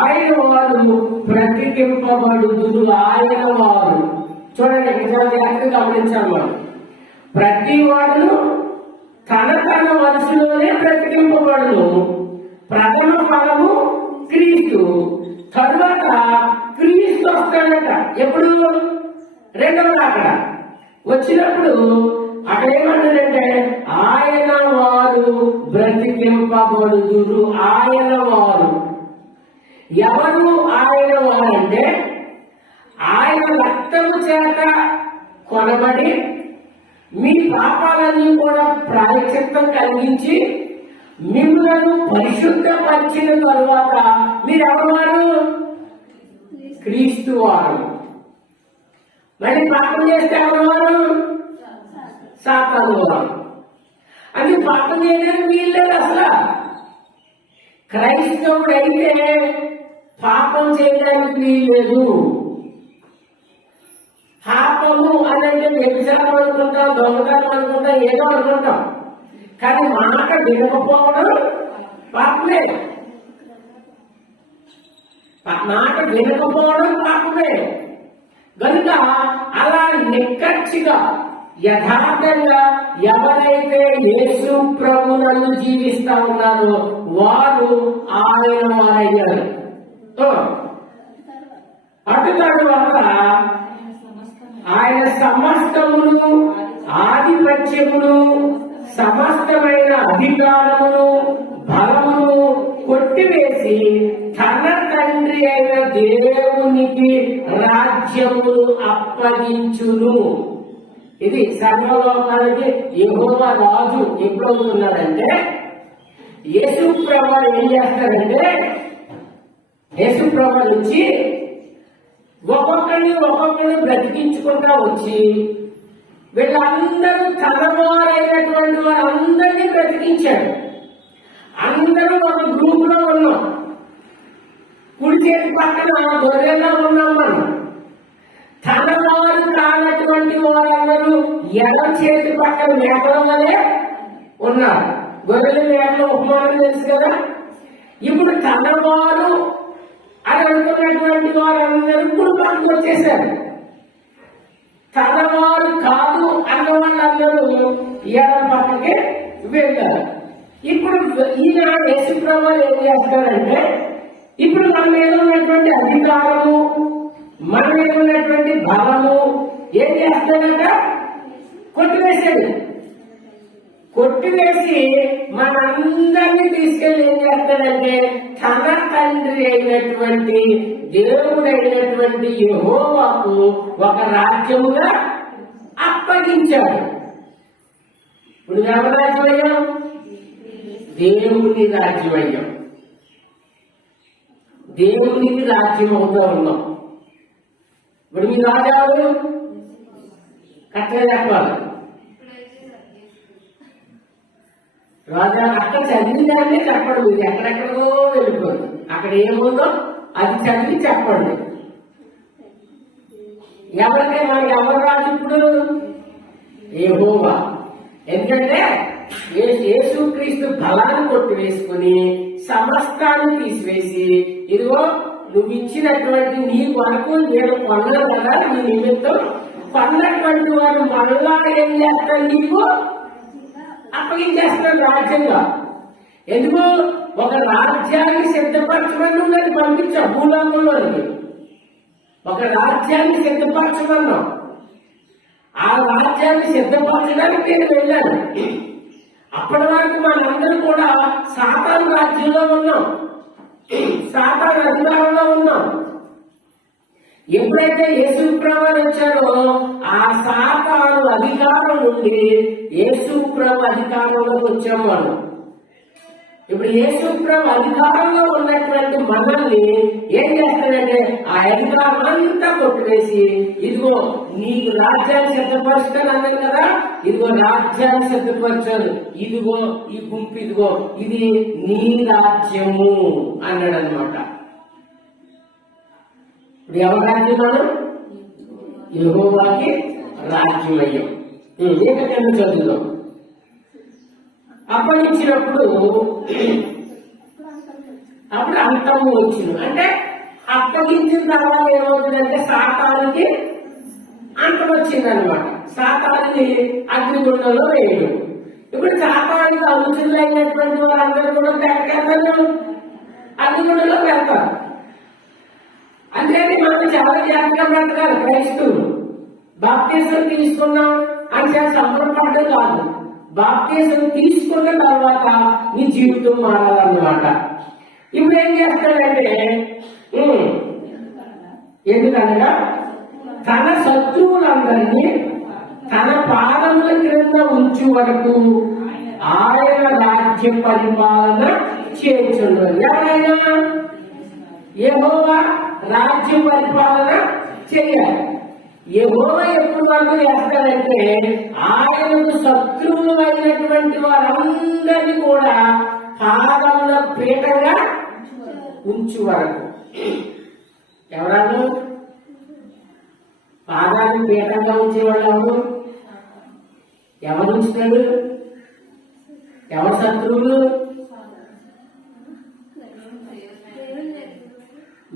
ఆయన వారు బ్రతికింపబడుదురు. ఆయన వారు చూడండి, జాగ్రత్తగా గమనించాలి. ప్రతి వాడు తన వరుసలోనే బ్రతికింపబడును. ప్రథమ ఫలము క్రీస్తు. తరువాత క్రీస్తు వస్తాడట. ఎప్పుడు? రెండవ అక్కడ వచ్చినప్పుడు అక్కడ ఏమంటాడంటే ఆయన వారు బ్రతికింపబడుదురు. ఆయన వారు ఎవరు? ఆయన వారంటే ఆయన రక్తము చేత కొనబడి మీ పాపాలన్నీ కూడా ప్రాయశ్చిత్తం కలిగించి మిమ్మల్ని పరిశుద్ధపరిచిన తరువాత మీరు ఎవరు? క్రీస్తు వారు. మళ్ళీ పాపం చేస్తే ఎవరు? సాతాను వారు. అది పాపం చేయడానికి వీల్లేదు. అసలు క్రైస్తవుడు అయితే పాపం చేయడానికి వీల్లేదు. పాపము అని అంటే వ్యభిచారం అనుకుంటాం, దొంగతనం అనుకుంటాం, ఏదో అనుకుంటాం. కానీ మాట వినకపోవడం పాపమే. మాట వినకపోవడం పాపమే. కనుక అలా నిక్కచ్చిగా యథార్థంగా ఎవరైతే యేసు ప్రభువులను జీవిస్తా ఉన్నారో వారు ఆయన వారయ్యారు. అటు తరువాత ఆయన సమస్తమును, ఆధిపత్యమును, సమస్తమైన అధికారమును, బలమును కొట్టివేసి తన తండ్రి అయిన దేవునికి రాజ్యమును అప్పగించును. ఇది సర్వలోకానికి యెహోవా రాజు ఎప్పుడవుతున్నాడంటే యేసు ప్రభువు ఏం చేస్తారంటే యేసు ప్రభు నుంచి ఒక్కొక్కరిని బ్రతికించుకుంటా వచ్చి వీళ్ళందరూ తలవారైనటువంటి వారందరినీ బ్రతికించాడు. అందరూ ఒక గ్రూప్ లో ఉన్నాం. కుడి చేతి పక్కన గొర్రెల్లో ఉన్నాం మనం. తలవారు కానటువంటి వారందరూ ఎడం చేతి పక్కన మేకల వలె ఉన్నారు. గొర్రెల మేకల ఉపమానం తెలుసు కదా. ఇప్పుడు తలవారు అని అనుకున్నటువంటి వారందరూ కుడి పక్కన వచ్చేసారు. తలవారు కాదు అన్న వాళ్ళందరూ ఎడం పక్కకి వెళ్ళారు. ఇప్పుడు ఈయన యేసు ప్రభువు ఏం చేస్తారంటే ఇప్పుడు మన మీద ఉన్నటువంటి అధికారము, మన మీద ఉన్నటువంటి బలము ఏం చేస్తాడంట? కొట్టివేసాడు. కొట్టివేసి మనందరినీ తీసుకెళ్లి ఏం చేస్తాడంటే తన తండ్రి అయినటువంటి దేవుడైనటువంటి యెహోవాకు ఒక రాజ్యముగా అప్పగించాడు. ఇప్పుడు ఎవరు రాజ్యం అయ్యాం? దేవుని రాజ్యమయ్యాం, దేవునికి రాజ్యం అవుతూ ఉన్నాం. ఇప్పుడు మీ రాజావు కట్టగా చెప్పాలి. రాజా అక్కడ చదివిందంటే చెప్పండి, మీరు ఎక్కడెక్కడో వెళ్ళిపోదు. అక్కడ ఏముందో అది చదివి చెప్పండి. ఎవరికే మనకి ఎవరు రాజు ఇప్పుడు? యెహోవా. ఎందుకంటే యేసుక్రీస్తు బలాన్ని కొట్టివేసుకుని సమస్తాన్ని తీసివేసి, ఇదిగో నువ్వు ఇచ్చినటువంటి నీ వరకు నేను కొన్నాను కదా, నీ నిమిత్తం కొన్నటువంటి వారు మళ్ళా ఏం చేస్తాను, నీకు అప్పగించేస్తున్నాడు రాజ్యంగా. ఎందుకు? ఒక రాజ్యాన్ని సిద్ధపరచమని నువ్వు నన్ను పంపించావు భూలోకంలోనికి. ఒక రాజ్యాన్ని సిద్ధపరచమన్నావు. ఆ రాజ్యాన్ని సిద్ధపరచడానికి నేను వెళ్ళాను. అప్పటి వరకు మనందరూ కూడా సాతాను రాజ్యంలో ఉన్నాం, సాతాను అధికారంలో ఉన్నాం. ఎప్పుడైతే యేసు ప్రభువు వచ్చారో ఆ సాతాను అధికారం నుండి యేసు ప్రభు అధికారంలోకి వచ్చాము మనం. ఇప్పుడు యేసు ప్రభు అధికారంలో ఉన్నటువంటి మనల్ని ఏం చేస్తాడంటే ఆ అధికారం అంతా కొట్టివేసి, ఇదిగో నీకు రాజ్యాన్ని సిద్ధపరుస్తాను అన్నాను కదా, ఇదిగో రాజ్యాన్ని సిద్ధపరచాను, ఇదిగో ఈ గుంపు, ఇదిగో ఇది నీ రాజ్యము అన్నాడు అనమాట. ఇప్పుడు ఎవరి రాజ్యం? మనం యెహోవాకి రాజ్యం అయ్యాం. ఏకైనా చదువుదాం. అప్పగించినప్పుడు అప్పుడు అంతము వచ్చింది. అంటే అప్పగించిన తర్వాత ఏమవుతుందంటే సాతానికి అంతం వచ్చింది అనమాట. సాతాన్ని అగ్నిగుండంలో వేయడం. ఇప్పుడు సాతానికి అనుచరులు అయినటువంటి వారందరూ కూడా ఎక్కడికెళ్తారు? అగ్నిగుండంలో వెళ్తారు. అందుకని మనం చాలా జాగ్రత్తగా బ్రతకాలి. క్రైస్తవులు బాప్తిసం తీసుకున్నాం అని చాలా సంబరపడ్డం కాదు. బాప్తిసం తీసుకున్న తర్వాత నీ జీవితం మారాలన్నమాట. ఇప్పుడు ఏం చేస్తాడంటే, ఎందుకనగా తన శత్రువులందరినీ తన పాదముల క్రింద ఉంచు వరకు ఆయన రాజ్య పరిపాలన చేయించుండు. ఎవరైనా యెహోవా రాజ్య పరిపాలన చేయాలి. యెహోవా ఎప్పుడు వరకు చేస్తాడంటే ఆయనకు శత్రువులు అయినటువంటి వారందరినీ కూడా పాదముల పీఠంగా ఉంచు వరకు. ఎవరన్నా పాదాన్ని పీఠంగా ఉంచేవాళ్ళు ఎవరు? ఎవరు ఉంచుతాడు? ఎవరు శత్రువులు?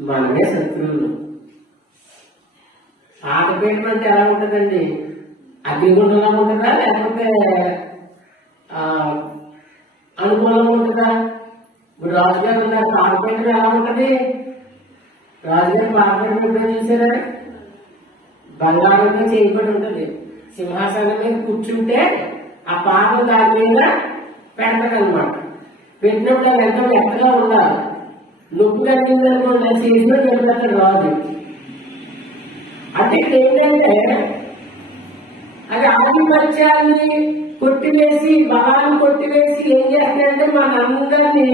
మనమే శత్రువులు. పాదపీఠం అంటే ఎలా ఉంటుందండి? అగ్నిగుండంలా ఉంటుందా, లేకపోతే అనుకూలంగా ఉంటుందా? ఇప్పుడు రాజుగారు ఉన్నారు, పాదపీఠం ఎలా ఉంటుంది? రాజుగారు పాదపీఠం ఎప్పుడైనా చూసారా? బంగారంగా చేయబడి ఉంటుంది. సింహాసనం మీద కూర్చుంటే ఆ పాదం దాని మీద పెడతాడనమాట. పెట్టినప్పుడు అది ఎంతో మెత్తగా ఉండాలి. నొప్పి కలిగిందనుకోండి, చేసినట్టు వెళ్ళిపోతాడు రాజు. అంటే ఇక్కడ ఏంటంటే అది ఆధిపత్యాన్ని కొట్టివేసి, బలాన్ని కొట్టివేసి ఏం చేస్తాడంటే మనందరినీ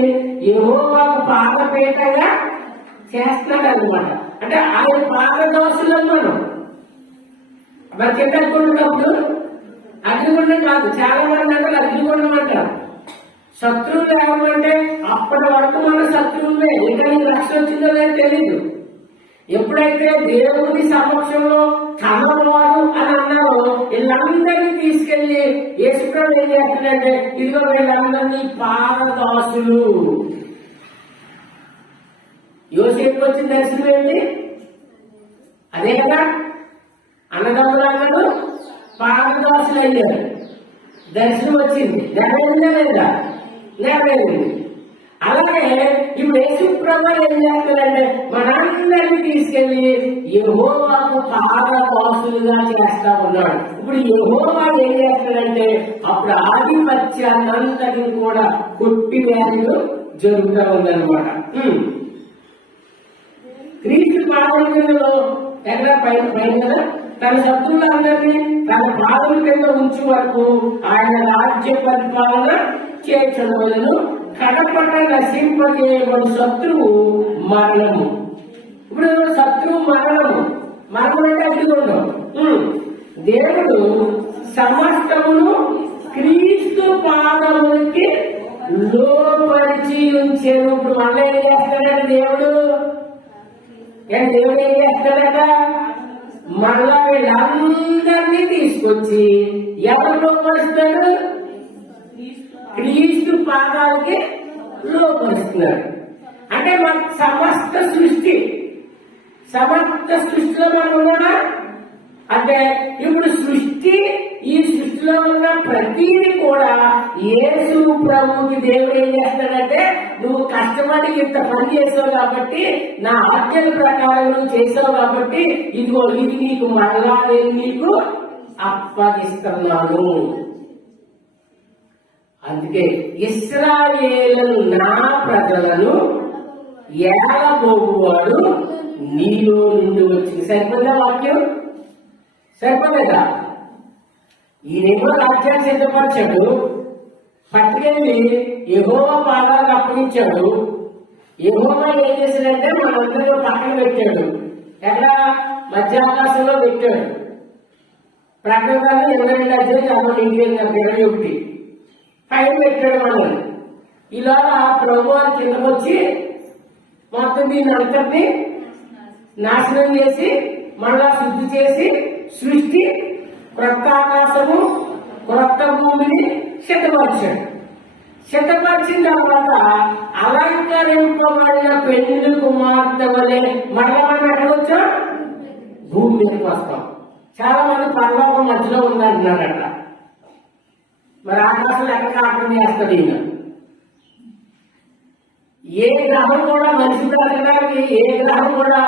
యెహోవాకు పాదపీఠంగా చేస్తున్నాడు అనమాట. అంటే ఆయన పాదదోషులం మనం. మరి చెప్పనుకున్నప్పుడు అగ్నిగుండం కాదు, చాలా మంది అంటే అగ్నిగుండం అంటారు. శత్రువులు ఏమంటే అప్పటి వరకు మన శత్రువులే, ఇంకా నీకు రక్షణ వచ్చిందో లేదో తెలీదు. ఎప్పుడైతే దేవుని సమక్షంలో తనవారు అని అన్నారో వీళ్ళందరినీ తీసుకెళ్లి యేసుప్రభువు ఏం చేస్తున్నాడంటే ఇదిగో వీళ్ళందరినీ పాదదాసులు. యోసేపు వచ్చిన దర్శనం ఏంటి? అదే కదా, అన్నదమ్ములు అన్నారు పాదదాసులు అయ్యారు. దర్శనం వచ్చింది, నెరవేరిందా లేదా? నెరవేరింది. అలాగే ఇప్పుడు యేసుప్రభువు ఏం చేస్తాడంటే మనందరినీ తీసుకెళ్లి యెహోవాకు పాదదాసులుగా చేస్తా ఉన్నాడు. ఇప్పుడు యెహోవా ఏం చేస్తాడంటే అప్పుడు ఆధిపత్యాన్నంతటిని కూడా కొట్టివేయడం జరుగుతూ ఉందన్నమాట. క్రీస్తు పాదం కిందలో ఎక్కడ పైన కదా తన శత్రువులందరినీ తన పాదం కింద ఉంచే వరకు ఆయన రాజ్య పరిపాలన చేర్చడం కడపట నశింపజేయబడి శత్రువు మరణము. ఇప్పుడు శత్రువు మరణము అంటే అగ్నిగుండం. దేవుడు సమస్తమును క్రీస్తు పాదములకి లోపరిచి ఉంచారు. ఇప్పుడు మళ్ళీ ఏం చేస్తాడట దేవుడు ఏం చేస్తాడట? మళ్ళా వీళ్ళందరినీ తీసుకొచ్చి ఎవరు లోపరుస్తాడు? క్రీస్తు పాదాలకి లోపరుస్తున్నాడు. అంటే మన సమస్త సృష్టిలో మనం ఉన్నాడా అంటే ఇప్పుడు ఈ సృష్టిలో ఉన్న ప్రతిదీ కూడా యేసు ప్రభువుకి దేవుడు ఏం చేస్తాడంటే, నువ్వు కష్టపడి ఇంత పని చేసావు కాబట్టి, నా ఆజ్ఞల ప్రకారం నువ్వు చేసావు కాబట్టి, ఇదిగో ఇది నీకు మళ్ళా నేను నీకు అప్పగిస్తున్నాను. అందుకే ఇశ్రాయేలు నా ప్రజలను ఏలబోగువాడు నీలో నుండి వచ్చింది. సరిపోదా వాక్యం? సరిపోలేదా? ఈయనేమో రాజ్యాన్ని సిద్ధపరిచాడు, పట్టుకెళ్ళి యెహోవా పాదాలకు అప్పగించాడు. యెహోవా ఏం చేశాడంటే మనందరిలో పక్కన పెట్టాడు. ఎక్కడ? మధ్యాకాశంలో పెట్టాడు. ప్రకటన 22 అధ్యాయం ఇంటికి 21 పైన పెట్టాడు మనల్ని. ఇలా ప్రభు కిందకు వచ్చి మొత్తం దీన్ని అంతటిని నాశనం చేసి మళ్ళా శుద్ధి చేసి సృష్టి క్రొత్త ఆకాశము క్రొత్త భూమిని సిద్ధపరిచిన తర్వాత అలంకరింపబడిన పెళ్లి కుమార్తె వలె మళ్ళా మనం ఎక్కడ వచ్చాం? భూమి మీదకి వస్తాం. చాలా మంది పరలోకం మధ్యలో ఉందంటున్నారట. మరి ఆకాశం ఎక్కడ కాకుండా చేస్తాడు ఈయన? ఏ గ్రహం కూడా మనిషి బ్రతకడానికి ఏ గ్రహం కూడా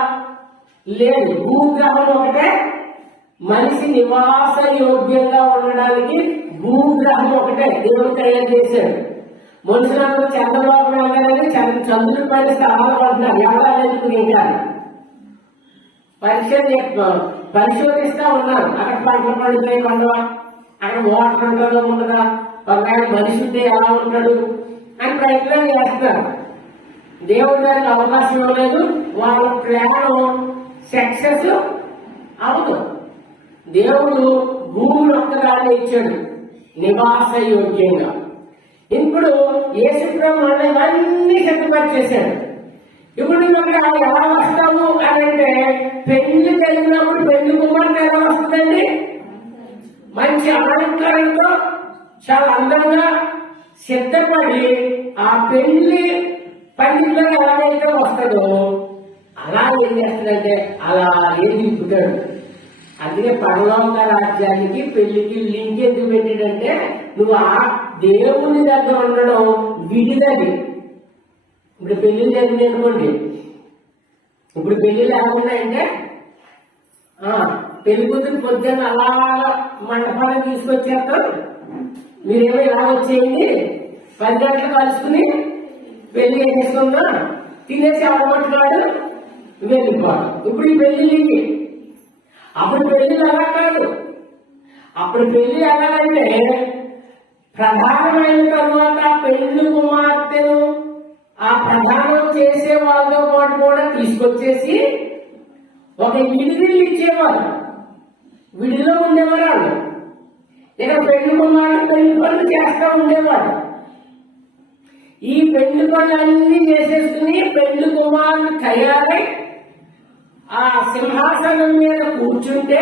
లేదు. భూగ్రహం ఒకటే మనిషి నివాస యోగ్యంగా ఉండడానికి భూగ్రహం ఒకటే దేవుడు తయారు చేశాడు. మనుషులందరూ చంద్రబాబు వెళ్ళాలని చంద్రుడి పైన స్థానాలు పడుతున్నారు. ఎవరు ఇంకా పరిశోధిస్తా ఉన్నారు. అక్కడ పంటలు పండుతాయి పండుగ, అక్కడ వాటర్ ఉంటుందో ఉండదా, ఒకవేళ మనిషి ఉంటే ఎలా ఉంటాడు అని ప్రయత్నం చేస్తున్నారు. దేవుడి దానికి అవకాశం ఇవ్వలేదు. వాళ్ళ ప్లాన్ సక్సెస్ అవదు. దేవుడు భూములు ఒక్కదాన్ని ఇచ్చాడు నివాస యోగ్యంగా. ఇప్పుడు యేసుప్రభు అన్నీ సిద్ధపరిచేశాడు. ఇప్పుడు నువ్వు ఎలా వస్తావు అని అంటే, పెళ్లి కలిగినప్పుడు పెళ్లి కుమార్తె ఎలా వస్తుందండి? మంచి అలంకారంతో చాలా అందంగా సిద్ధపడి ఆ పెళ్లి పండితులు ఎలాగైతే వస్తుందో అలా ఏం చేస్తుందంటే అలాగే దింపుతాడు. అందుకే పరలోక రాజ్యానికి పెళ్లికి లింక్ ఎందుకు పెట్టాడంటే, నువ్వు ఆ దేవుని దగ్గర ఉండడం విడిదది. ఇప్పుడు పెళ్లి జరిగింది అనుకోండి, ఇప్పుడు పెళ్లిళ్ళు ఎలా ఉన్నాయంటే, పెళ్లి కూతురు పొద్దున్న అలా మండపాలను తీసుకొచ్చేస్తాం, మీరేమో ఇలా వచ్చేయండి 10 గంటలు కలుసుకుని పెళ్లి వేసుకున్నా తినేసి అవబట్టున్నాడు వెళ్ళిపోవడం. ఇప్పుడు ఈ పెళ్లికి అప్పుడు పెళ్లి అలా కాదు. అప్పుడు పెళ్లి ఎలాగంటే, ప్రధానమైన తర్వాత పెళ్లి కుమార్తెను ఆ ప్రధానం చేసే వాళ్ళతో పాటు కూడా తీసుకొచ్చేసి ఒక విడిదిల్లు ఇచ్చేవారు. విడిలో ఉండేవారు వాళ్ళు. ఇక పెళ్లి కుమారుడు పెళ్లి పనులు చేస్తూ ఉండేవాడు. ఈ పెళ్లి పనులన్నీ చేసేసుకుని పెళ్లి కుమారుడు తయారై ఆ సింహాసనం మీద కూర్చుంటే,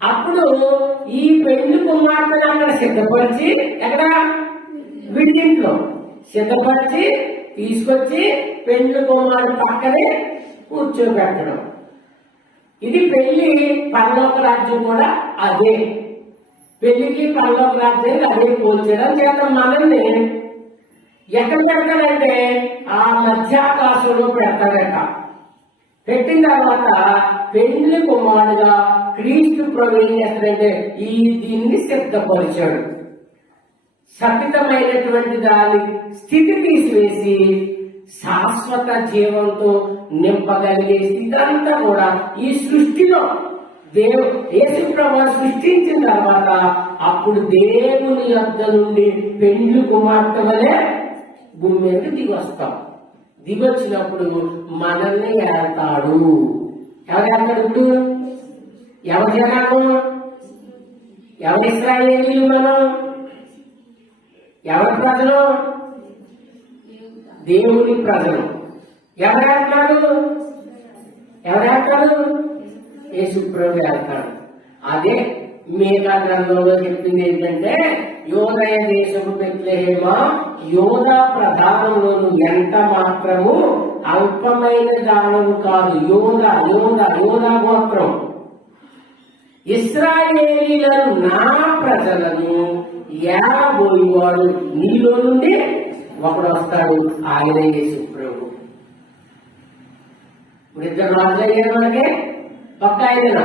అప్పుడు ఈ పెళ్లి కుమార్తెను అక్కడ సిద్ధపరిచి, ఎక్కడ? విడిదింట్లో సిద్ధపరిచి తీసుకొచ్చి పెళ్లి కుమారుడు పక్కనే కూర్చోబెట్టడం. ఇది పెళ్లి. పరలోక రాజ్యం కూడా అదే. పెళ్లికి పరలోక రాజ్యాన్ని అదే పోల్చడం చేత మనల్ని ఎక్కడ పెడతాడంటే ఆ మధ్యాకాశంలో పెడతాడట. పెట్టిన తర్వాత పెళ్లి కుమారుడుగా క్రీస్తు ప్రభు ఏం చేస్తాడంటే దీన్ని సిద్ధపరిచాడు. సపితమైనటువంటి దాని స్థితి తీసివేసి శాశ్వత జీవంతో నింపగలిగే స్థితి అంతా కూడా ఈ సృష్టిలో యేసు ప్రభు సృష్టించిన తర్వాత అప్పుడు దేవుని యొద్ద నుండి పెండ్లి కుమార్తె వలె భూమి మీదకి దిగి వస్తాం. దిగి వచ్చినప్పుడు మనల్ని ఏళ్తాడు. ఎవరు ఏళ్తాడు? ఇప్పుడు ఎవరి జనాలు? ఎవరి ఇశ్రాయేలీయులు? మనం ఎవరి ప్రజలు? దేవుని ప్రజలు. ఎవరు ఏళ్తాడు? ఎవరు ఏళ్తాడు? యేసు ప్రభు ఏళ్తాడు. అదే మీకా గ్రంథంలో చెప్పింది ఏంటంటే, యోదయ దేశము బెత్లెహేమ, యోధా ప్రధానంలోను ఎంత మాత్రము అల్పమైన దానము కాదు. యోధా యోధా యోధా గోత్రం. ఇశ్రాయేలీలను నా ప్రజలను ఏలబోయేవాడు నీలో నుండి ఒకడు వస్తాడు, ఆయనే యేసు ప్రభు. ఇప్పుడు ఇద్దరు రాజులు అయ్యారు మనకి, ఒక్క ఆయన.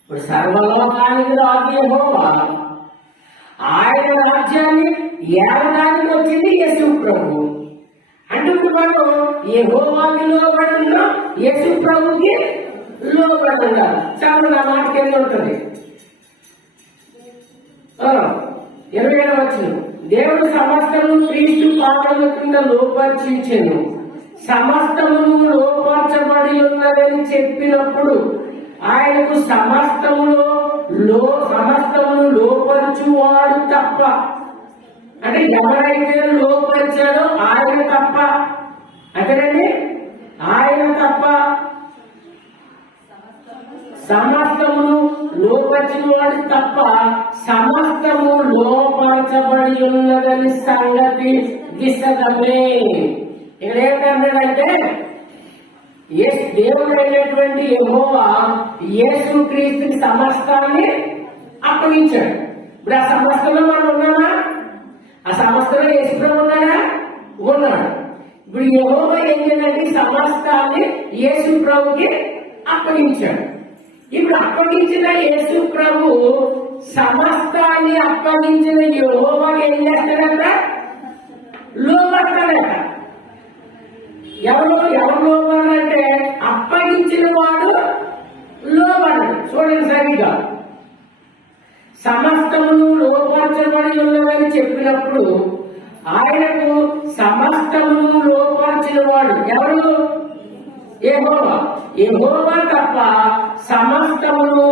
ఇప్పుడు సర్వలోకానికి రాజు యెహోవా, ఆయన రాజ్యాన్ని ఏలడానికి వచ్చింది యేసు ప్రభు. అంటే ఇప్పుడు మనం యెహోవాకి లోబడి ఉన్నాం, యేసు ప్రభుకి లోబడి ఉండాలి. చాలా నా మాటకి వెళ్ళి ఉంటుంది. 27వ వచనం, దేవుడు సమస్తము క్రీస్తు పాదముల కింద లోపర్చించెను, సమస్తము లోపరచబడి ఉన్నదని చెప్పినప్పుడు ఆయనకు సమస్తమును లోపరచువాడు తప్ప, అంటే ఎవరైతే లోపరిచాడో ఆయన తప్ప, అదేనండి ఆయన తప్ప సమస్తమును లోపరిచిన వాడు తప్ప సమస్తము లోపరచబడి ఉన్నదని సంగతి విశదమే. ఇక్కడ ఏంటంటే దేవుడు అయినటువంటి యెహోవా యేసు క్రీస్తుని సమస్తాన్ని అప్పగించాడు. ఇప్పుడు ఆ సమస్తంలో మనం ఉన్నామా? ఆ సమస్తంలో యేసు ప్రభు ఉన్నాడా? ఉన్నాడు. ఇప్పుడు యెహోవా ఏం చేయాలంటే సమస్తాన్ని యేసు ప్రభుకి అప్పగించాడు. ఇప్పుడు అప్పగించిన యేసు ప్రభు సమస్తాన్ని అప్పగించిన యెహోవా ఏం చేస్తాడట? లోబడతాడట. ఎవరు లోబడాలంటే అప్పగించిన వాడు లోబడడు. చూడండి సరిగ్గా, సమస్తమును లోపరచబడి ఉన్నదని చెప్పినప్పుడు ఆయనకు సమస్తమును లోపరిచిన వాడు ఎవరు? యెహోవా. యెహోవా తప్ప సమస్తమును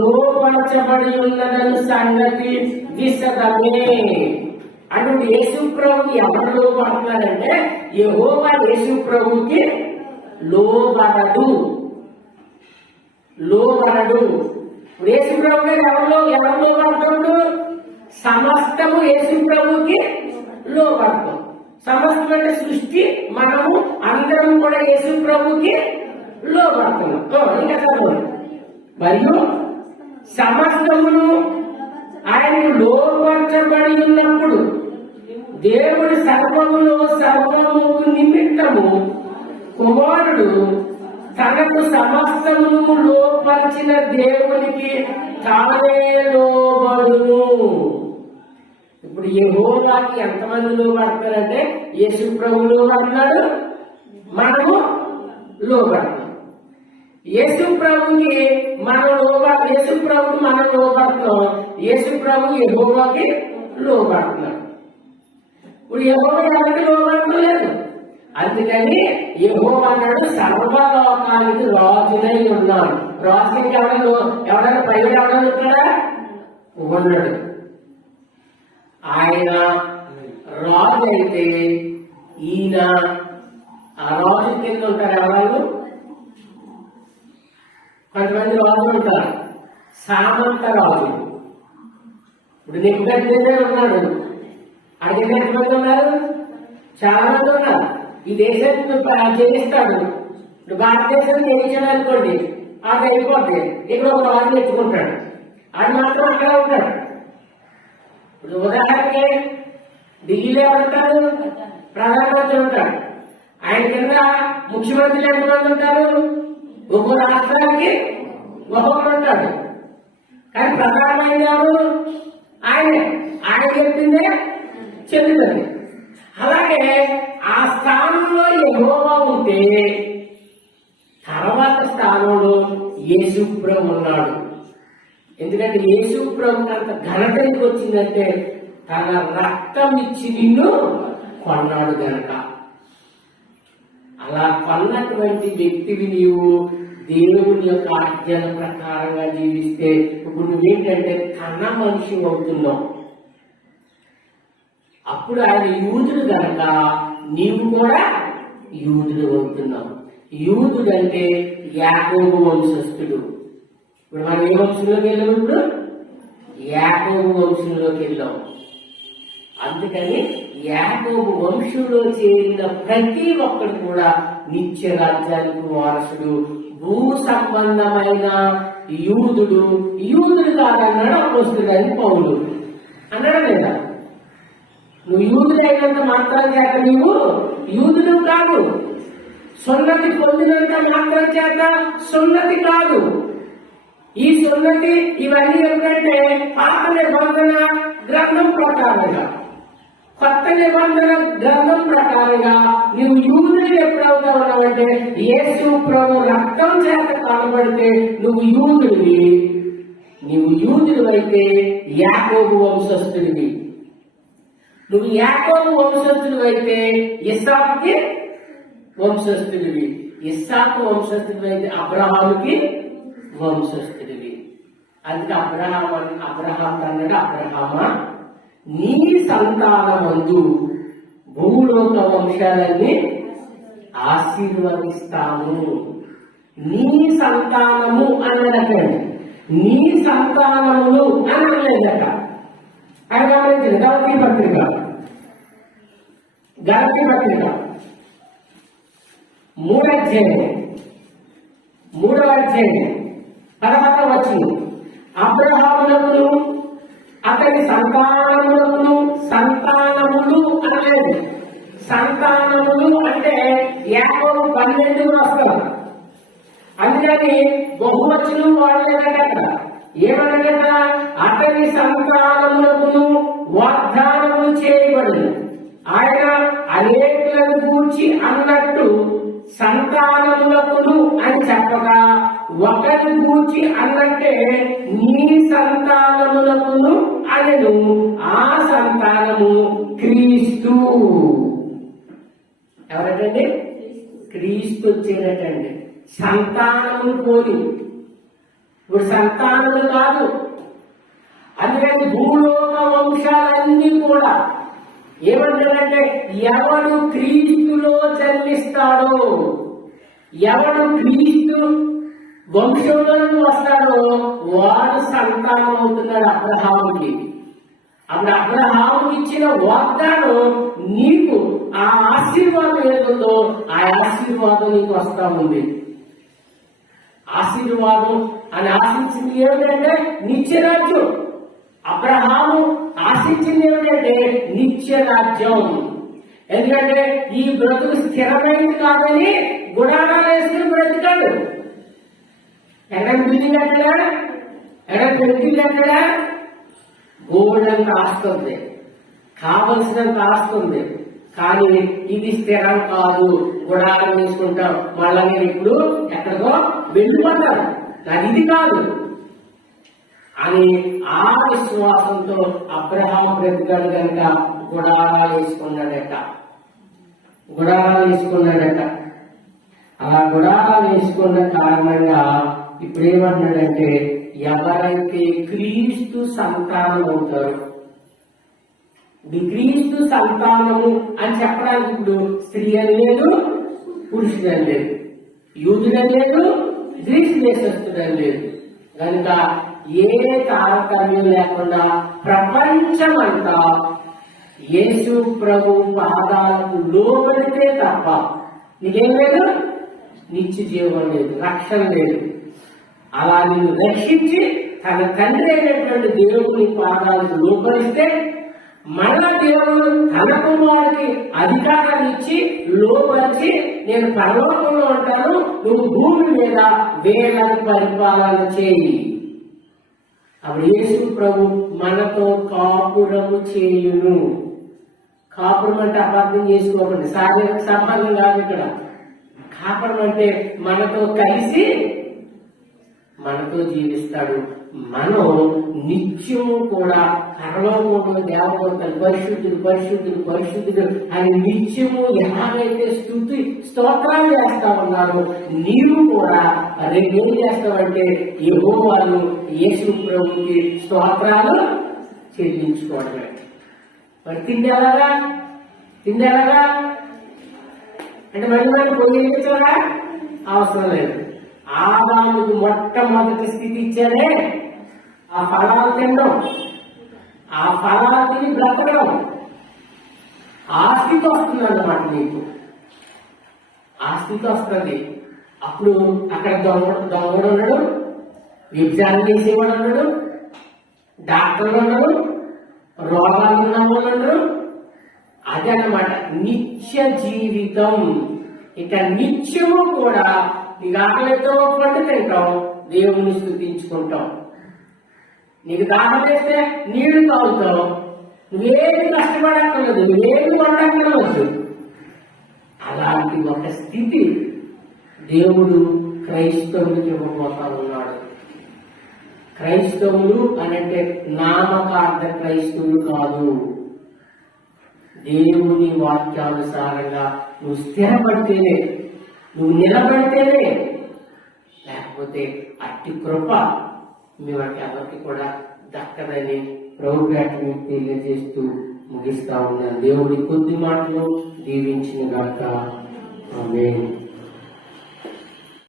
లోపరచబడి ఉన్నదని సంగతి విశదమే. అంటే యేసు ప్రభుకి ఎవరు లోబడుతున్నారంటే యెహోవా యేసు ప్రభుకి లోబడడు. యేసు ప్రభు ఎవరు లోబడతాడు? సమస్తము యేసు ప్రభుకి లోబడతాం. సమస్తం అంటే సృష్టి, మనము అందరం కూడా యేసు ప్రభుకి లోబడుతున్నాం. ఇంకా చదవండి. మరియు సమస్తమును ఆయనకు లోపరచబడి ఉన్నప్పుడు దేవుడి సర్వములో సర్వము నిమిత్తము కుమారుడు తనకు సమస్తమును లోపరిచిన దేవునికి తానే లోబడును. ఇప్పుడు యెహోవాకి ఎంతమంది లోబడతారంటే యేసు ప్రభు లోబడుతున్నాడు, మనము లోబడతాం. యేసు ప్రభుకి యేసు ప్రభుకి మనం లోబడతాం, యేసు ప్రభు యెహోవాకి లోబడుతున్నాడు. ఇప్పుడు యెహోవా ఎవరికి లోబడలేదు. అందుకని యెహోవా అన్నాడు సర్వలోకానికి రాజునై ఉన్నాడు. రాజుకి ఎవరైనా పైన ఎవరైనా ఉంటాడా? ఉన్నాడు. ఆయన రాజు అయితే ఈయన ఆ రాజు కింద ఉంటారు. ఎవరు? కొంతమంది రాజులు ఉంటారు, సామంత రాజు. ఇప్పుడు నెబుకద్నెజర్ ఉన్నాడు, అడిగిన ఎంతమంది ఉన్నారు? చాలా మంది ఉన్నారు. ఈ దేశాన్ని జయిస్తాడు. ఇప్పుడు భారతదేశాన్ని జయించాడు అనుకోండి, అది అయిపోద్ది. ఇక్కడ ఒక రాజు తెచ్చుకుంటాడు, అది మాత్రం అక్కడ ఉంటాడు. ఇప్పుడు ఉదాహరణకి ఢిల్లీలో ఉంటారు, ప్రధానమంత్రి ఉంటాడు, ఆయన కింద ముఖ్యమంత్రులు ఎంతమంది ఉంటారు? ఒక్కో రాష్ట్రానికి ఒక్కొక్కరు ఉంటాడు. కానీ ప్రధానమైన ఎవరు? ఆయన చెప్పిందే చెల్లుతుంది. అలాగే ఆ స్థానంలో యెహోవా ఉంటే తర్వాత స్థానంలో యేసు ప్రభు ఉన్నాడు. ఎందుకంటే యేసు ప్రభుకి అంత ఘనత ఎందుకు వచ్చిందంటే తన రక్తం ఇచ్చి నిన్ను కొన్నాడు గనక. అలా కొన్నటువంటి వ్యక్తివి నీవు దేవుని యొక్క ఆజ్ఞల ప్రకారంగా జీవిస్తే ఇప్పుడు నువ్వేంటంటే కన్న మనిషి అవుతున్నావు. అప్పుడు ఆయన యూదుడు గనక నీవు కూడా యూదుడు అవుతున్నావు. యూదుడు అంటే యాకోబు వంశస్థుడు. ఇప్పుడు మనం ఏ వంశంలోకి వెళ్ళాము? ఇప్పుడు యాకోబు వంశంలోకి వెళ్ళాం. అందుకని యాకోబు వంశంలో చేరిన ప్రతి ఒక్కరు కూడా నిత్య రాజ్యానికి వారసుడు. భూ సంబంధమైన యూదుడు కాదన్నాడు అపోస్తలుడు అని పౌలు అన్నాడు లేదా? నువ్వు యూదుడైనంత మాత్రం చేత నీవు యూదుడు కాదు. సున్నతి పొందినంత మాత్రం చేత సున్నతి కాదు. ఈ సున్నతి ఇవన్నీ ఏంటంటే పాత నిబంధన గ్రంథం ప్రకారంగా, కొత్త నిబంధన గ్రంథం ప్రకారంగా నువ్వు యూదుడు ఎప్పుడవుతా ఉన్నావంటే యేసు ప్రభు రక్తం చేత కనబడితే నువ్వు యూదుడివి. నువ్వు యూదుడు అయితే యాకోబు వంశస్థుడివి. నువ్వు యాకోబు వంశస్థుడు అయితే ఇస్సాకుకి వంశస్థుడివి. ఇస్సాకు వంశస్థుడివి అయితే అబ్రహాముకి వంశస్థుడివి. అందుకే అబ్రహాం అన్నాడు, అబ్రహామా నీ సంతానమందు భూలోక వంశాలన్నీ ఆశీర్వదిస్తాను. నీ సంతానము అన్నదకండి, నీ సంతానములు అని అనలేదట. ఆయన గమనించండి. గలతీ పత్రిక 3వ అధ్యాయం 16వ వచనం, అబ్రహాములను అతని సంతానములను, సంతానములు అనలేదు. సంతానములు అంటే యాకోబు 12 వస్తారు. అందుకని బహువచనం వాడలేదట. ఏమనగట? అతని సంతానములను వాగ్దానము చేయబడింది. ఆయన అనేకులను గూర్చి అన్నట్టు సంతానములకును అని చెప్పగా ఒకరి గూర్చి అన్నట్టే నీ సంతానములకును అనెను. ఆ సంతానము క్రీస్తు. ఎవరటండి? క్రీస్తు వచ్చేటండి. సంతానములు పోని ఇప్పుడు సంతానములు కాదు. అందుకని భూలోక వంశాలన్నీ కూడా ఏమంటారంటే ఎవడు క్రీస్తులో జన్మిస్తాడో, ఎవడు క్రీస్తు వంశంలో వస్తాడో వాడు సంతానం అవుతున్నాడు అబ్రహాముకి. అప్పుడు అబ్రహాముకి ఇచ్చిన వాగ్దానం నీకు ఆ ఆశీర్వాదం ఏదో ఆ ఆశీర్వాదం నీకు వస్తా ఉంది. ఆశీర్వాదం అని ఆశించింది ఏమిటంటే నిత్యరాజ్యం. అబ్రహాము ఆశించింది ఏమిటంటే నిత్యరాజ్యం. ఎందుకంటే ఈ బ్రతుకు స్థిరమైంది కాదని గుడారాలు వేసుకుని బ్రతికాడు. ఎక్కడ బిల్డింగ్ ఎక్కడా, ఎక్కడ పెళ్లి ఎక్కడా, గోల్డంత ఆస్తుంది, కావలసినంత ఆస్తుంది. కానీ ఇది స్థిరం కాదు. గుడారం వేసుకుంటాం, మళ్ళా నేను ఇప్పుడు ఎక్కడికో వెళ్ళిపోతాను, నాకు ఇది కాదు అని ఆ విశ్వాసంతో అబ్రహాం బ్రతికాడు కనుక గుడారాలు వేసుకున్నాడట. అలా గుడారాలు వేసుకున్న కారణంగా ఇప్పుడు ఏమంటున్నాడంటే ఎవరైతే క్రీస్తు సంతానం అవుతారో, క్రీస్తు సంతానము అని చెప్పడానికి ఇప్పుడు స్త్రీ అని లేదు, పురుషుడని లేదు, యూదుడని లేదు, గ్రీసు దేశస్తుడని లేదు. కనుక ఏ తారతమ్యం లేకుండా ప్రపంచమంతా యేసు ప్రభు పాదాలకు లోబడితే తప్ప నీకేం లేదు, నిత్య జీవం లేదు, రక్షణ లేదు. అలా నిన్ను రక్షించి తన తండ్రి అయినటువంటి దేవుని పాదాలకు లోబడిస్తే మళ్ళా దేవుడు తన కుమారుడికి అధికారాన్ని ఇచ్చి లోపరిచి నేను పరలోకంలో ఉంటాను, నువ్వు భూమి మీద వేలాది పరిపాలన చేయి. అప్పుడు యేసు ప్రభు మనతో కాపురము చేయును. కాపురం అంటే అపార్థం చేసుకోకండి, శారీరక సంబంధం కాదు. ఇక్కడ కాపురం అంటే మనతో కలిసి మనతో జీవిస్తాడు. మనం నిత్యము కూడా పరలోకములో దేవదూతలు పరిశుద్ధుడు పరిశుద్ధుడు పరిశుద్ధుడు అని నిత్యము ఎలాగైతే స్తోత్రాలు చేస్తా ఉన్నారో నీవు కూడా రేపేం చేస్తావంటే యెహోవాను యేసు ప్రభుకి స్తోత్రాలు చెల్లించుకోవడమే. మరి తిండేలాగా అంటే మళ్ళీ పొందించారా? అవసరం లేదు. ఆదాముకు మొట్టమొదటి స్థితి ఇచ్చారే ఆ ఫలాలు తినడం, ఆ ఫలాలు తిని బ్రతకడం, ఆ స్థితి వస్తుంది అన్నమాట. నీకు ఆ స్థితి వస్తుంది. అప్పుడు అక్కడ దొంగడు ఉన్నాడు, వ్యభిచారం చేసేవాడు ఉన్నాడు, డాక్టర్లు ఉన్నాడు, రోగాలు ఉన్న వాళ్ళు ఉన్నాడు. అదన్నమాట నిత్య జీవితం. ఇక నిత్యము కూడా నీకు ఆకలితో పండు తింటాం, దేవుని స్తుతించుకుంటాం. నీకు దాహం వేస్తే నీళ్లు తాగుతావు, నువ్వేమి కష్టపడక్కర్లేదు, నువ్వేమి వండక్కర్లేదు. అలాంటి ఒక స్థితి దేవుడు క్రైస్తవుడికి ఇవ్వబోతా ఉన్నాడు. క్రైస్తవులు అనంటే నామకార్థ క్రైస్తవులు కాదు. దేవుని వాక్యానుసారంగా నువ్వు స్థిరపడితేనే, నువ్వు నిలబడితేనే, లేకపోతే అట్టి కృప మేమకి ఎవరికి కూడా దక్కదని ప్రభుత్వాన్ని తెలియజేస్తూ ముగిస్తా ఉన్నాను. దేవుడి కొద్ది మాటలు దీవించిన గాక. ఆమేన్.